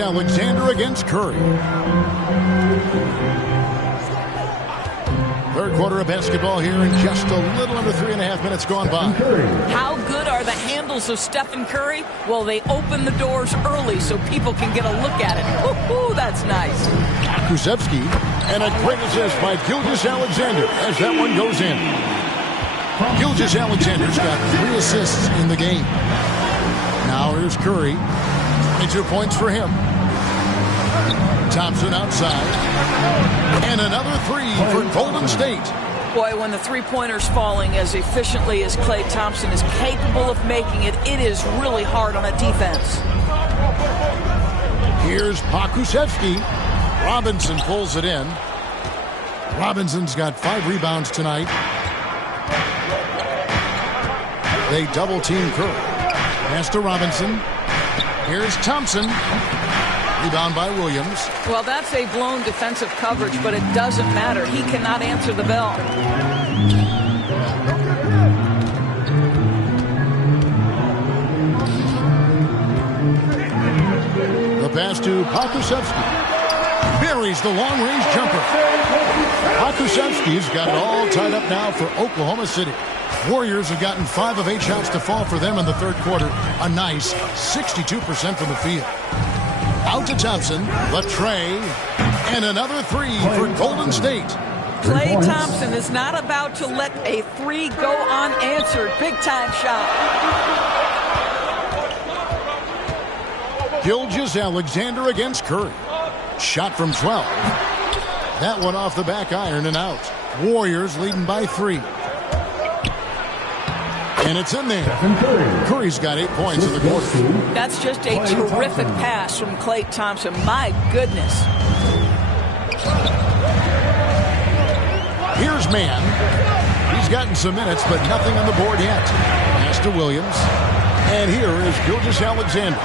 Gilgeous-Alexander against Curry. Third quarter of basketball here, and just a little under 3.5 minutes gone by. How good are the handles of Stephen Curry? Well, they open the doors early so people can get a look at it. Woo-hoo, that's nice. Kusevsky, and a great assist by Gilgeous-Alexander as that one goes in. Gilgeous-Alexander's got 3 assists in the game. Now here's Curry. 22 points for him. Thompson outside. And another 3 for Golden State. Boy, when the three-pointer's falling as efficiently as Klay Thompson is capable of making it, it is really hard on a defense. Here's Kusevsky. Robinson pulls it in. Robinson's got 5 rebounds tonight. They double-team Curry. Pass to Robinson. Here's Thompson. Rebound by Williams. Well, that's a blown defensive coverage, but it doesn't matter. He cannot answer the bell. The pass to Kusevsky. Buries the long-range jumper. Kusevsky's got it all tied up now for Oklahoma City. Warriors have gotten 5 of 8 shots to fall for them in the third quarter. A nice 62% from the field. Out to Thompson, the tray, and another 3 for Golden State. Klay Thompson is not about to let a 3 go unanswered. Big-time shot. Gilgeous-Alexander against Curry. Shot from 12. That one off the back iron and out. Warriors leading by 3. And it's in there. Curry's got 8 points in the quarter. That's just a terrific pass from Klay Thompson. My goodness. Here's Mann. He's gotten some minutes, but nothing on the board yet. Pass to Williams. And here is Gilgeous-Alexander.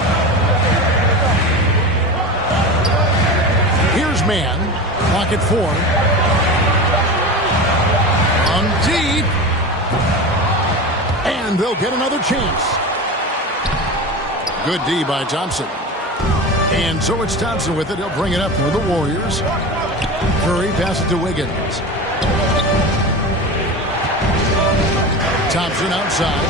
Here's Mann. Clock at 4. On deep. And they'll get another chance. Good D by Thompson. And so it's Thompson with it. He'll bring it up for the Warriors. Curry passes to Wiggins. Thompson outside.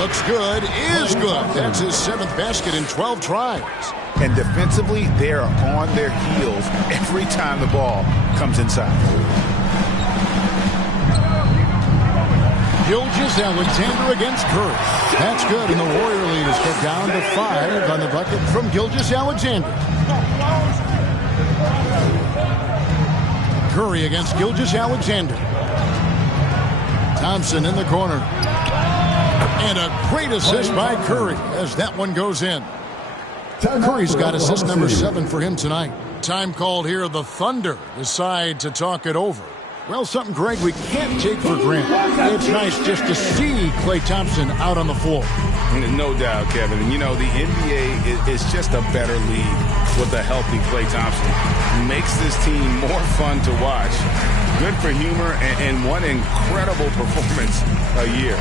Looks good. Is good. That's his 7th basket in 12 tries. And defensively, they are on their heels every time the ball comes inside. Gilgeous-Alexander against Curry. That's good, and the Warrior lead is cut down to 5 on the bucket from Gilgeous-Alexander. Curry against Gilgeous-Alexander. Thompson in the corner. And a great assist by Curry as that one goes in. Curry's got assist number 7 for him tonight. Time called here. The Thunder decide to talk it over. Well, something, Greg, we can't take for granted. It's nice just to see Klay Thompson out on the floor. No doubt, Kevin. And, you know, the NBA is just a better league with a healthy Klay Thompson. Makes this team more fun to watch. Good for humor and one incredible performance a year.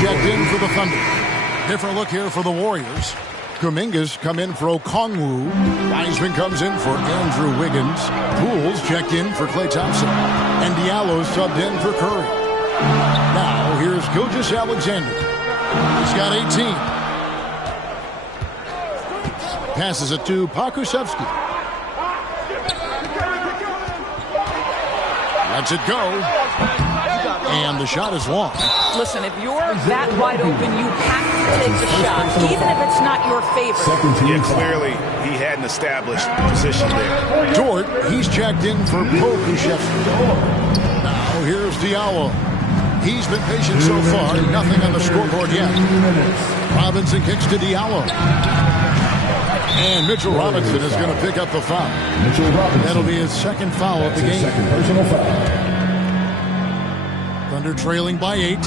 Checked in for the Thunder. Different look here for the Warriors. Kuminga's come in for Okongwu. Wiseman comes in for Andrew Wiggins. Poole's checked in for Klay Thompson. And Diallo's subbed in for Curry. Now here's Gilgeous-Alexander. He's got 18. Passes it to Kusevsky. Lets it go. And the shot is long. Listen, if you're that wide open, you have to take the shot, even if it's not your favorite. Yeah, clearly he hadn't established position there. Dort, he's checked in for Pokushevsky. Now here's Diallo. He's been patient so far. Nothing on the scoreboard yet. Robinson kicks to Diallo. And Mitchell Robinson is going to pick up the foul. That'll be his second foul of the game. Second personal foul. Thunder trailing by 8.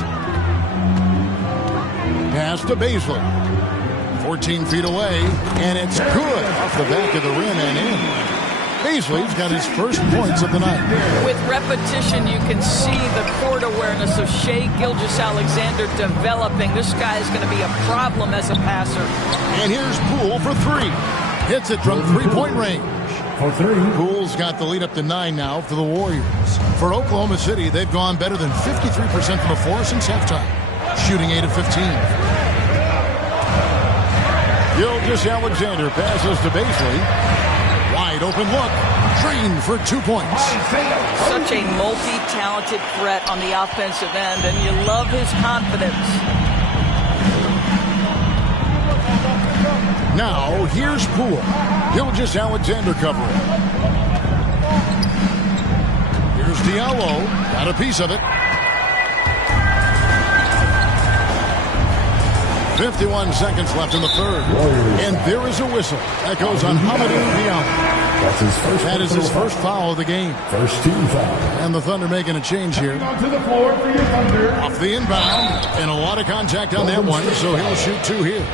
Pass to Baisley. 14 feet away, and it's good off the back of the rim and in. Baisley's got his first points of the night. With repetition, you can see the court awareness of Shai Gilgeous-Alexander developing. This guy is going to be a problem as a passer. And here's Poole for 3. Hits it from three-point range. For 3. Poole's got the lead up to 9 now for the Warriors. For Oklahoma City, they've gone better than 53% from the floor since halftime, shooting 8 of 15. Gilgeous-Alexander passes to Baisley. Wide open look. Drained for 2 points. Such a multi-talented threat on the offensive end, and you love his confidence. Now, here's Poole. Gilgeous-Alexander covering. Here's Diallo. Got a piece of it. 51 seconds left in the third. And there is a whistle. That goes on Hamidou Diallo. That is his first foul of the game. First team foul. And the Thunder making a change here. Onto the floor for your Thunder. Off the inbound. And a lot of contact on that one, so he'll shoot 2 here.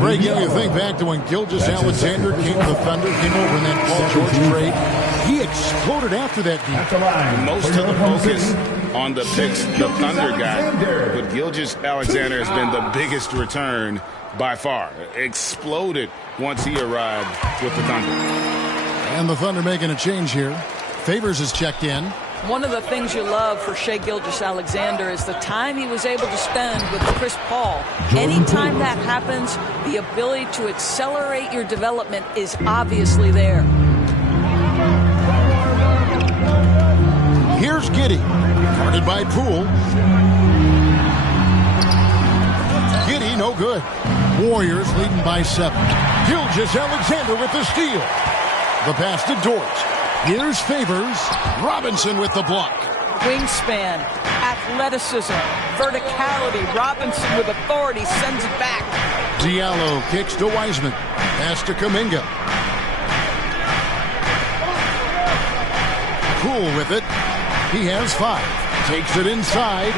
Greg, you think back to when Gilgeous-Alexander came to the Thunder, came over in that Paul George trade. He exploded after that deep. Most of the focus on the picks the Thunder got, but Gilgeous-Alexander has been the biggest return by far. Exploded once he arrived with the Thunder. And the Thunder making a change here. Favors is checked in. One of the things you love for Shai Gilgeous-Alexander is the time he was able to spend with Chris Paul. Anytime that happens, the ability to accelerate your development is obviously there. Here's Giddey. Guarded by Poole. Giddey, no good. Warriors leading by 7. Gilgeous-Alexander with the steal. The pass to Dort. Here's Favors. Robinson with the block. Wingspan, athleticism, verticality. Robinson with authority sends it back. Diallo kicks to Wiseman. Pass to Kuminga. Poole with it. He has 5. Takes it inside.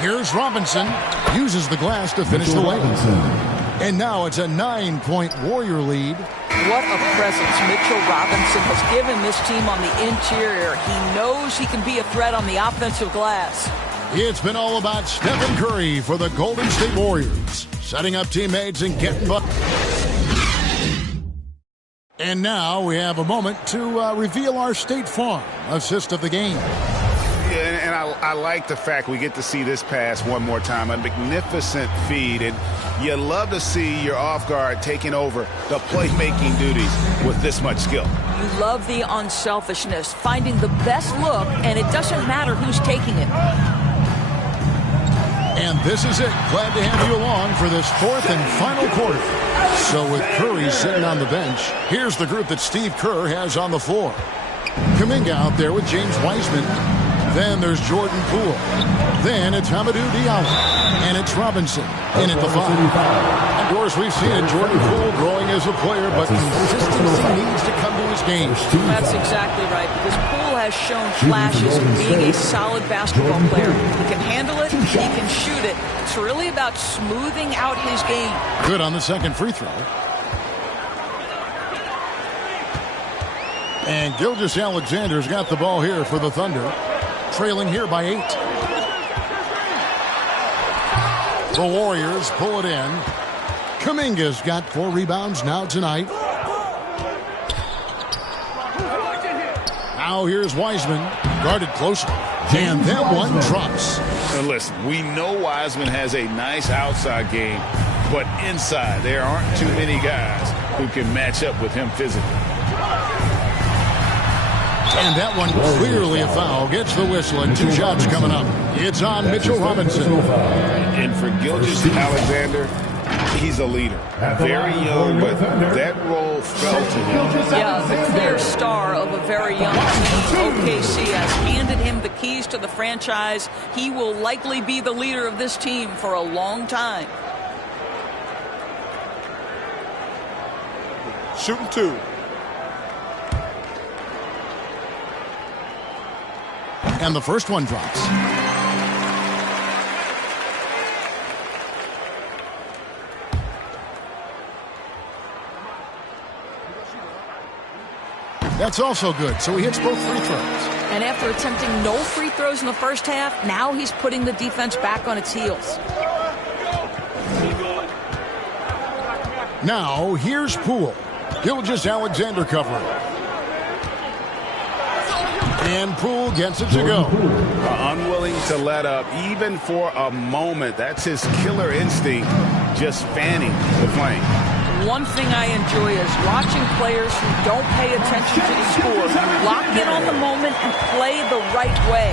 Here's Robinson. Uses the glass to finish the layup. And now it's a 9-point Warrior lead. What a presence Mitchell Robinson has given this team on the interior. He knows he can be a threat on the offensive glass. It's been all about Stephen Curry for the Golden State Warriors. Setting up teammates and getting buckets. And now we have a moment to reveal our State Farm assist of the game. Yeah, and I like the fact we get to see this pass one more time. A magnificent feed, and you love to see your off guard taking over the playmaking duties with this much skill. You love the unselfishness, finding the best look, and it doesn't matter who's taking it. And this is it. Glad to have you along for this 4th and final quarter. So with Curry sitting on the bench, here's the group that Steve Kerr has on the floor. Kuminga out there with James Wiseman. Then there's Jordan Poole. Then it's Hamidou Diallo. And it's Robinson in at the 5. Of course, we've seen it. Jordan Poole growing as a player, but consistency needs to come to his game. That's exactly right, because Poole has shown flashes of being a solid basketball player. He can handle it, he can shoot it. It's really about smoothing out his game. Good on the second free throw. And Gilgeous-Alexander's got the ball here for the Thunder. Trailing here by 8. The Warriors pull it in. Kuminga's got 4 rebounds now tonight. Now here's Wiseman. Guarded closely. And that one drops. And listen, we know Wiseman has a nice outside game, but inside there aren't too many guys who can match up with him physically. And that one clearly a foul. Gets the whistle and 2 shots coming up. It's on Mitchell Robinson. And for Gilgeous-Alexander, he's a leader. Very young, but that role fell to him. Yeah, the clear star of a very young team. OKC has handed him the keys to the franchise. He will likely be the leader of this team for a long time. Shooting 2. And the first one drops. That's also good, so he hits both free throws. And after attempting no free throws in the first half, now he's putting the defense back on its heels. Now, here's Poole. Gilgeous-Alexander covering. And Poole gets it to go. Unwilling to let up, even for a moment. That's his killer instinct, just fanning the flame. One thing I enjoy is watching players who don't pay attention to the score. Lock in on the moment and play the right way.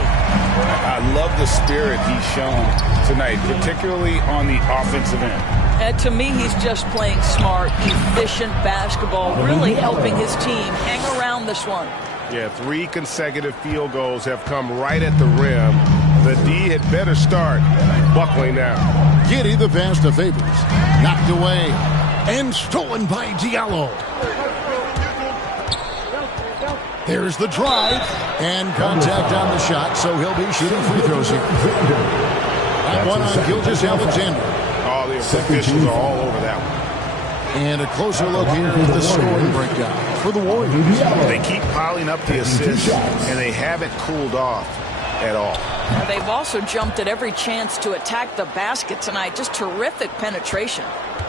I love the spirit he's shown tonight, particularly on the offensive end. And to me, he's just playing smart, efficient basketball, really helping his team hang around this one. Yeah, 3 consecutive field goals have come right at the rim. The D had better start buckling now. Giddey the pass to Favors. Knocked away. And stolen by Diallo. There's the drive. And contact on the shot, so he'll be shooting free throws here. That one on Gilgeous-Alexander. Oh, the officials are all over that one. And a closer look here at the scoring breakdown for the Warriors. They keep piling up the assists, and they haven't cooled off at all. They've also jumped at every chance to attack the basket tonight. Just terrific penetration.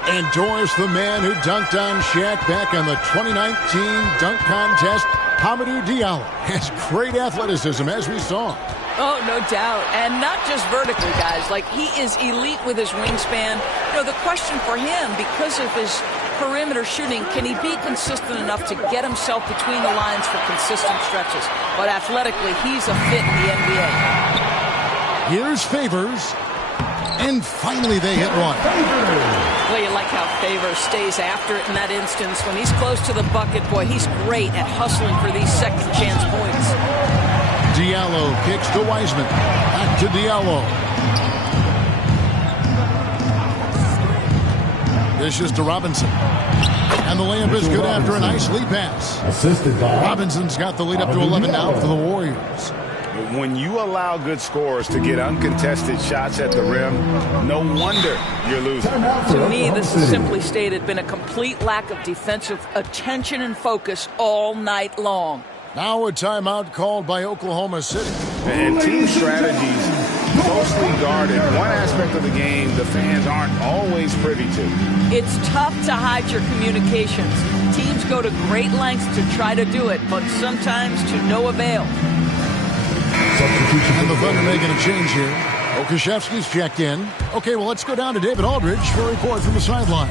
Endorse the man who dunked on Shaq back in the 2019 dunk contest. Hamidou Diallo has great athleticism, as we saw. Oh, no doubt. And not just vertically, guys. Like, he is elite with his wingspan. You know, the question for him, because of his perimeter shooting, can he be consistent enough to get himself between the lines for consistent stretches? But athletically, he's a fit in the NBA. Here's Favors. And finally they hit one. Well, you like how Favors stays after it in that instance. When he's close to the bucket, boy, he's great at hustling for these second chance points. Diallo kicks to Wiseman. Back to Diallo. This is to Robinson. And the layup is good after a nice lead pass. Assisted by Robinson's got the lead up to 11 now for the Warriors. When you allow good scorers to get uncontested shots at the rim, no wonder you're losing. To me, this is simply stated been a complete lack of defensive attention and focus all night long. Now a timeout called by Oklahoma City. And team strategies closely guarded. One aspect of the game the fans aren't always privy to. It's tough to hide your communications. Teams go to great lengths to try to do it, but sometimes to no avail. And the Thunder making a change here. Okashevsky's checked in. Okay, well, let's go down to David Aldridge for a report from the sideline.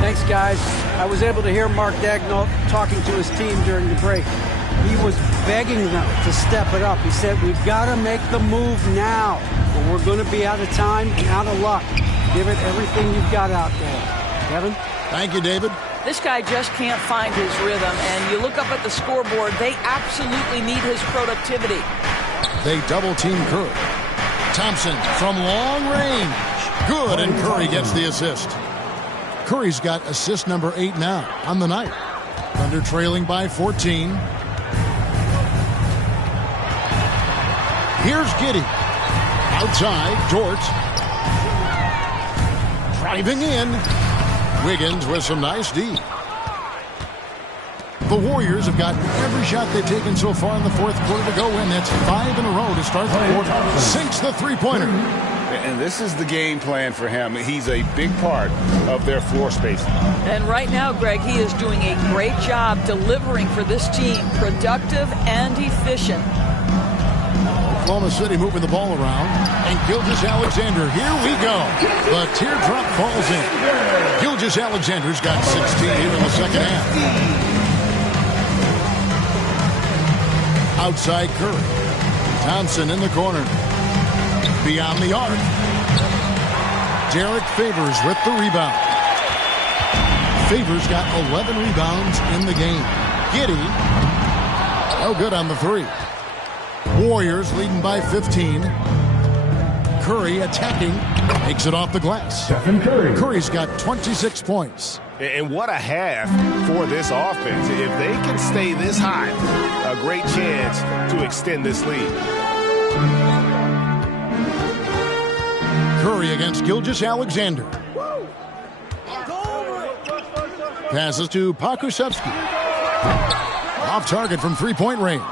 Thanks, guys. I was able to hear Mark Daigneault talking to his team during the break. He was begging them to step it up. He said, we've got to make the move now, or we're going to be out of time and out of luck. Give it everything you've got out there. Kevin? Thank you, David. This guy just can't find his rhythm, and you look up at the scoreboard, they absolutely need his productivity. They double-team Curry. Thompson from long range. Good, and Curry gets the assist. Curry's got assist number 8 now on the night. Thunder trailing by 14. Here's Giddey. Outside, Dort. Driving in. Wiggins with some nice D. The Warriors have gotten every shot they've taken so far in the fourth quarter to go in. That's 5 in a row to start the quarter. Sinks the three-pointer. And this is the game plan for him. He's a big part of their floor spacing. And right now, Greg, he is doing a great job delivering for this team. Productive and efficient. Oklahoma City moving the ball around. And Gilgeous-Alexander, here we go. The teardrop falls in. Gilgeous-Alexander's got 16 here in the second half. Outside Curry. Thompson in the corner. Beyond the arc. Derek Favors with the rebound. Favors got 11 rebounds in the game. Giddey. No good on the three. Warriors leading by 15. Curry attacking. Makes it off the glass. Stephen Curry. Curry's got 26 points. And what a half for this offense. If they can stay this high, a great chance to extend this lead. Curry against Gilgeous-Alexander. Passes to Pokusevski. Off target from three-point range.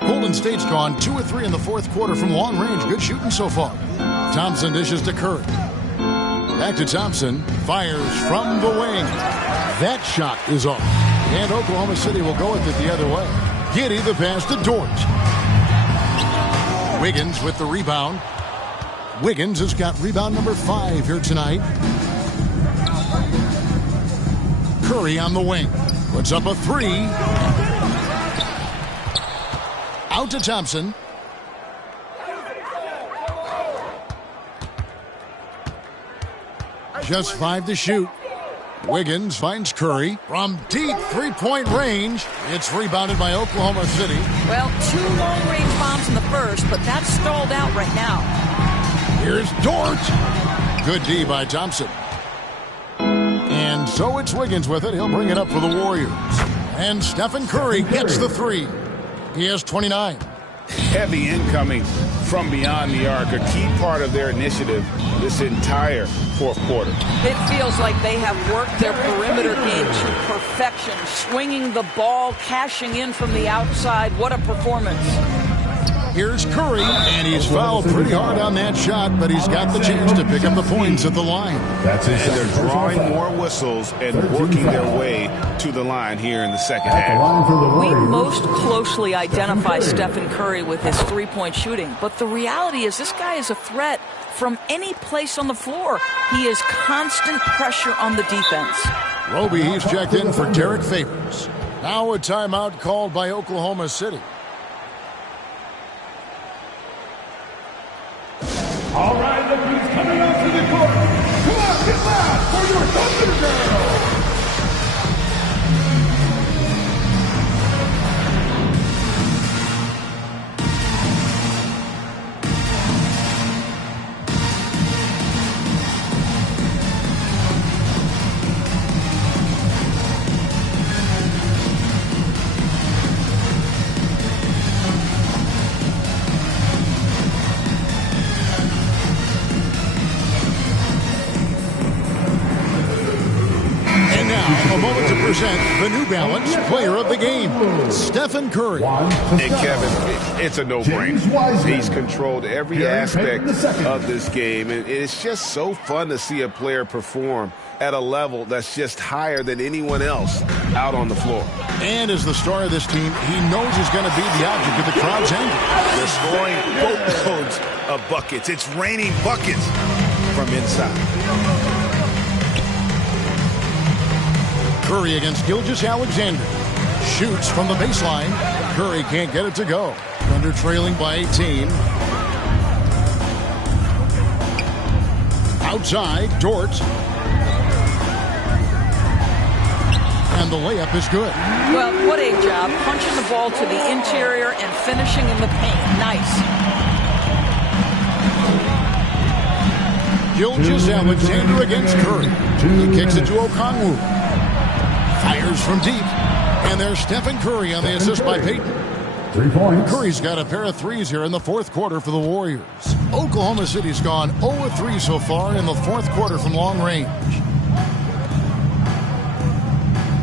Golden State's gone 2 of 3 in the fourth quarter from long range. Good shooting so far. Thompson dishes to Curry. Back to Thompson. Fires from the wing. That shot is off. And Oklahoma City will go with it the other way. Giddey the pass to Dort. Wiggins with the rebound. Wiggins has got rebound number 5 here tonight. Curry on the wing. Puts up a 3. Out to Thompson. Just 5 to shoot. Wiggins finds Curry from deep three-point range. It's rebounded by Oklahoma City. Well, 2 long-range bombs in the first, but that's stalled out right now. Here's Dort. Good D by Thompson. And so it's Wiggins with it. He'll bring it up for the Warriors. And Stephen Curry gets the 3. He has 29. Heavy incoming from beyond the arc, a key part of their initiative this entire fourth quarter. It feels like they have worked their perimeter game to perfection, swinging the ball, cashing in from the outside. What a performance. Here's Curry, and he's fouled pretty hard on that shot, but he's got the chance to pick up the points at the line. And they're drawing more whistles and working their way to the line here in the second half. We most closely identify Stephen Curry with his three-point shooting, but the reality is this guy is a threat from any place on the floor. He is constant pressure on the defense. Roby, he's checked in for Derek Favors. Now a timeout called by Oklahoma City. All right, look who's coming out to the court. Come on, get loud for your Thunder Girl. The New Balance Player of the Game, Stephen Curry. And Kevin, it's a no-brainer. He's controlled every aspect of this game, and it's just so fun to see a player perform at a level that's just higher than anyone else out on the floor. And as the star of this team, he knows he's going to be the object of the crowd's anger. They're scoring boatloads of buckets. It's raining buckets from inside. Curry against Gilgeous-Alexander. Shoots from the baseline. Curry can't get it to go. Thunder trailing by 18. Outside, Dort. And the layup is good. Well, what a job. Punching the ball to the interior and finishing in the paint. Nice. Gilgeous-Alexander against Curry. He kicks it to Okongwu. Fires from deep. And there's Stephen Curry on the assist by Payton. 3 points. Curry's got a pair of threes here in the fourth quarter for the Warriors. Oklahoma City's gone 0-3 so far in the fourth quarter from long range.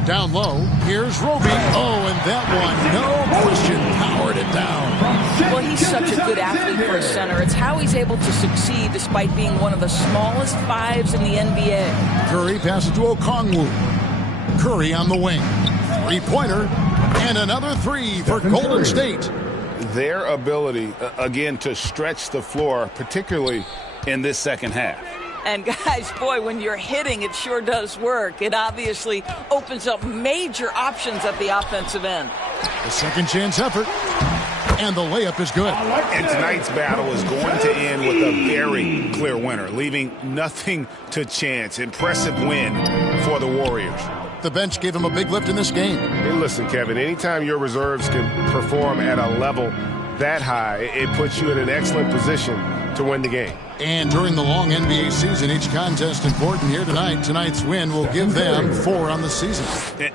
Down low, here's Roby. Oh, and that one, no question, powered it down. Well, he's such a good athlete for a center. It's how he's able to succeed despite being one of the smallest 5s in the NBA. Curry passes to Okongwu. Curry on the wing. Three-pointer. And another 3 for Golden State. Their ability, again, to stretch the floor, particularly in this second half. And guys, boy, when you're hitting, it sure does work. It obviously opens up major options at the offensive end. The second chance effort. And the layup is good. And tonight's battle is going to end with a very clear winner, leaving nothing to chance. Impressive win for the Warriors. The bench gave him a big lift in this game. Hey, listen, Kevin, anytime your reserves can perform at a level that high, it puts you in an excellent position to win the game. And during the long NBA season, each contest important here tonight. Tonight's win will give them 4 on the season.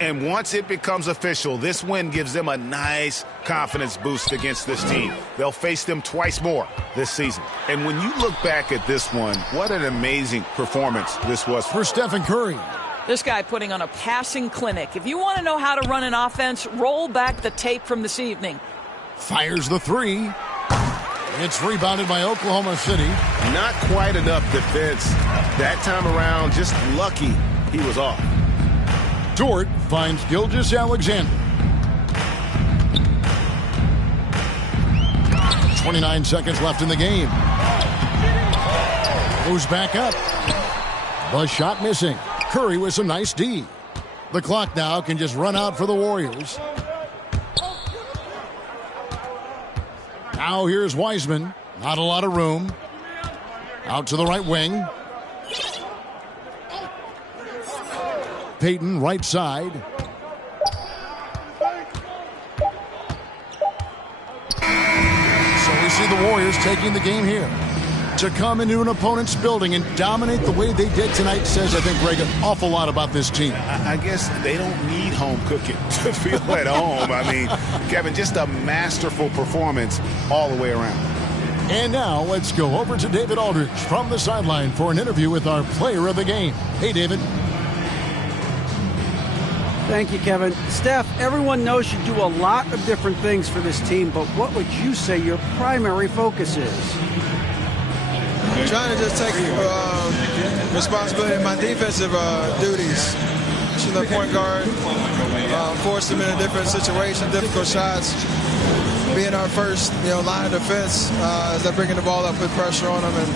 And once it becomes official, this win gives them a nice confidence boost against this team. They'll face them twice more this season. And when you look back at this one, what an amazing performance this was for Stephen Curry. This guy putting on a passing clinic. If you want to know how to run an offense, roll back the tape from this evening. Fires the 3. It's rebounded by Oklahoma City. Not quite enough defense that time around. Just lucky he was off. Dort finds Gilgeous-Alexander. 29 seconds left in the game. Goes back up. The shot missing. Curry with some nice D. The clock now can just run out for the Warriors. Now here's Wiseman. Not a lot of room. Out to the right wing. Payton right side. So we see the Warriors taking the game here. To come into an opponent's building and dominate the way they did tonight says, I think, Greg, an awful lot about this team. I guess they don't need home cooking to feel at home. I mean, Kevin, just a masterful performance all the way around. And now let's go over to David Aldridge from the sideline for an interview with our player of the game. Hey, David. Thank you, Kevin. Steph, everyone knows you do a lot of different things for this team, but what would you say your primary focus is? Trying to just take responsibility of my defensive duties. She's the point guard, force them in a different situation, difficult shots. Being our first, line of defense as they're bringing the ball up, put pressure on them, and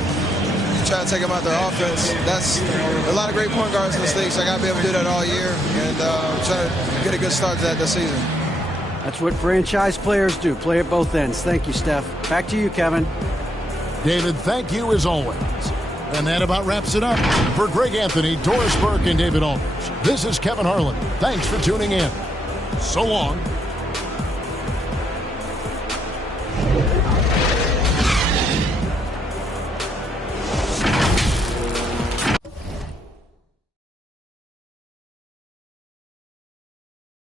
try to take them out their offense. That's a lot of great point guards in this league, so I got to be able to do that all year and try to get a good start to that this season. That's what franchise players do, play at both ends. Thank you, Steph. Back to you, Kevin. David, thank you as always. And that about wraps it up. For Greg Anthony, Doris Burke, and David Aldridge, this is Kevin Harlan. Thanks for tuning in. So long.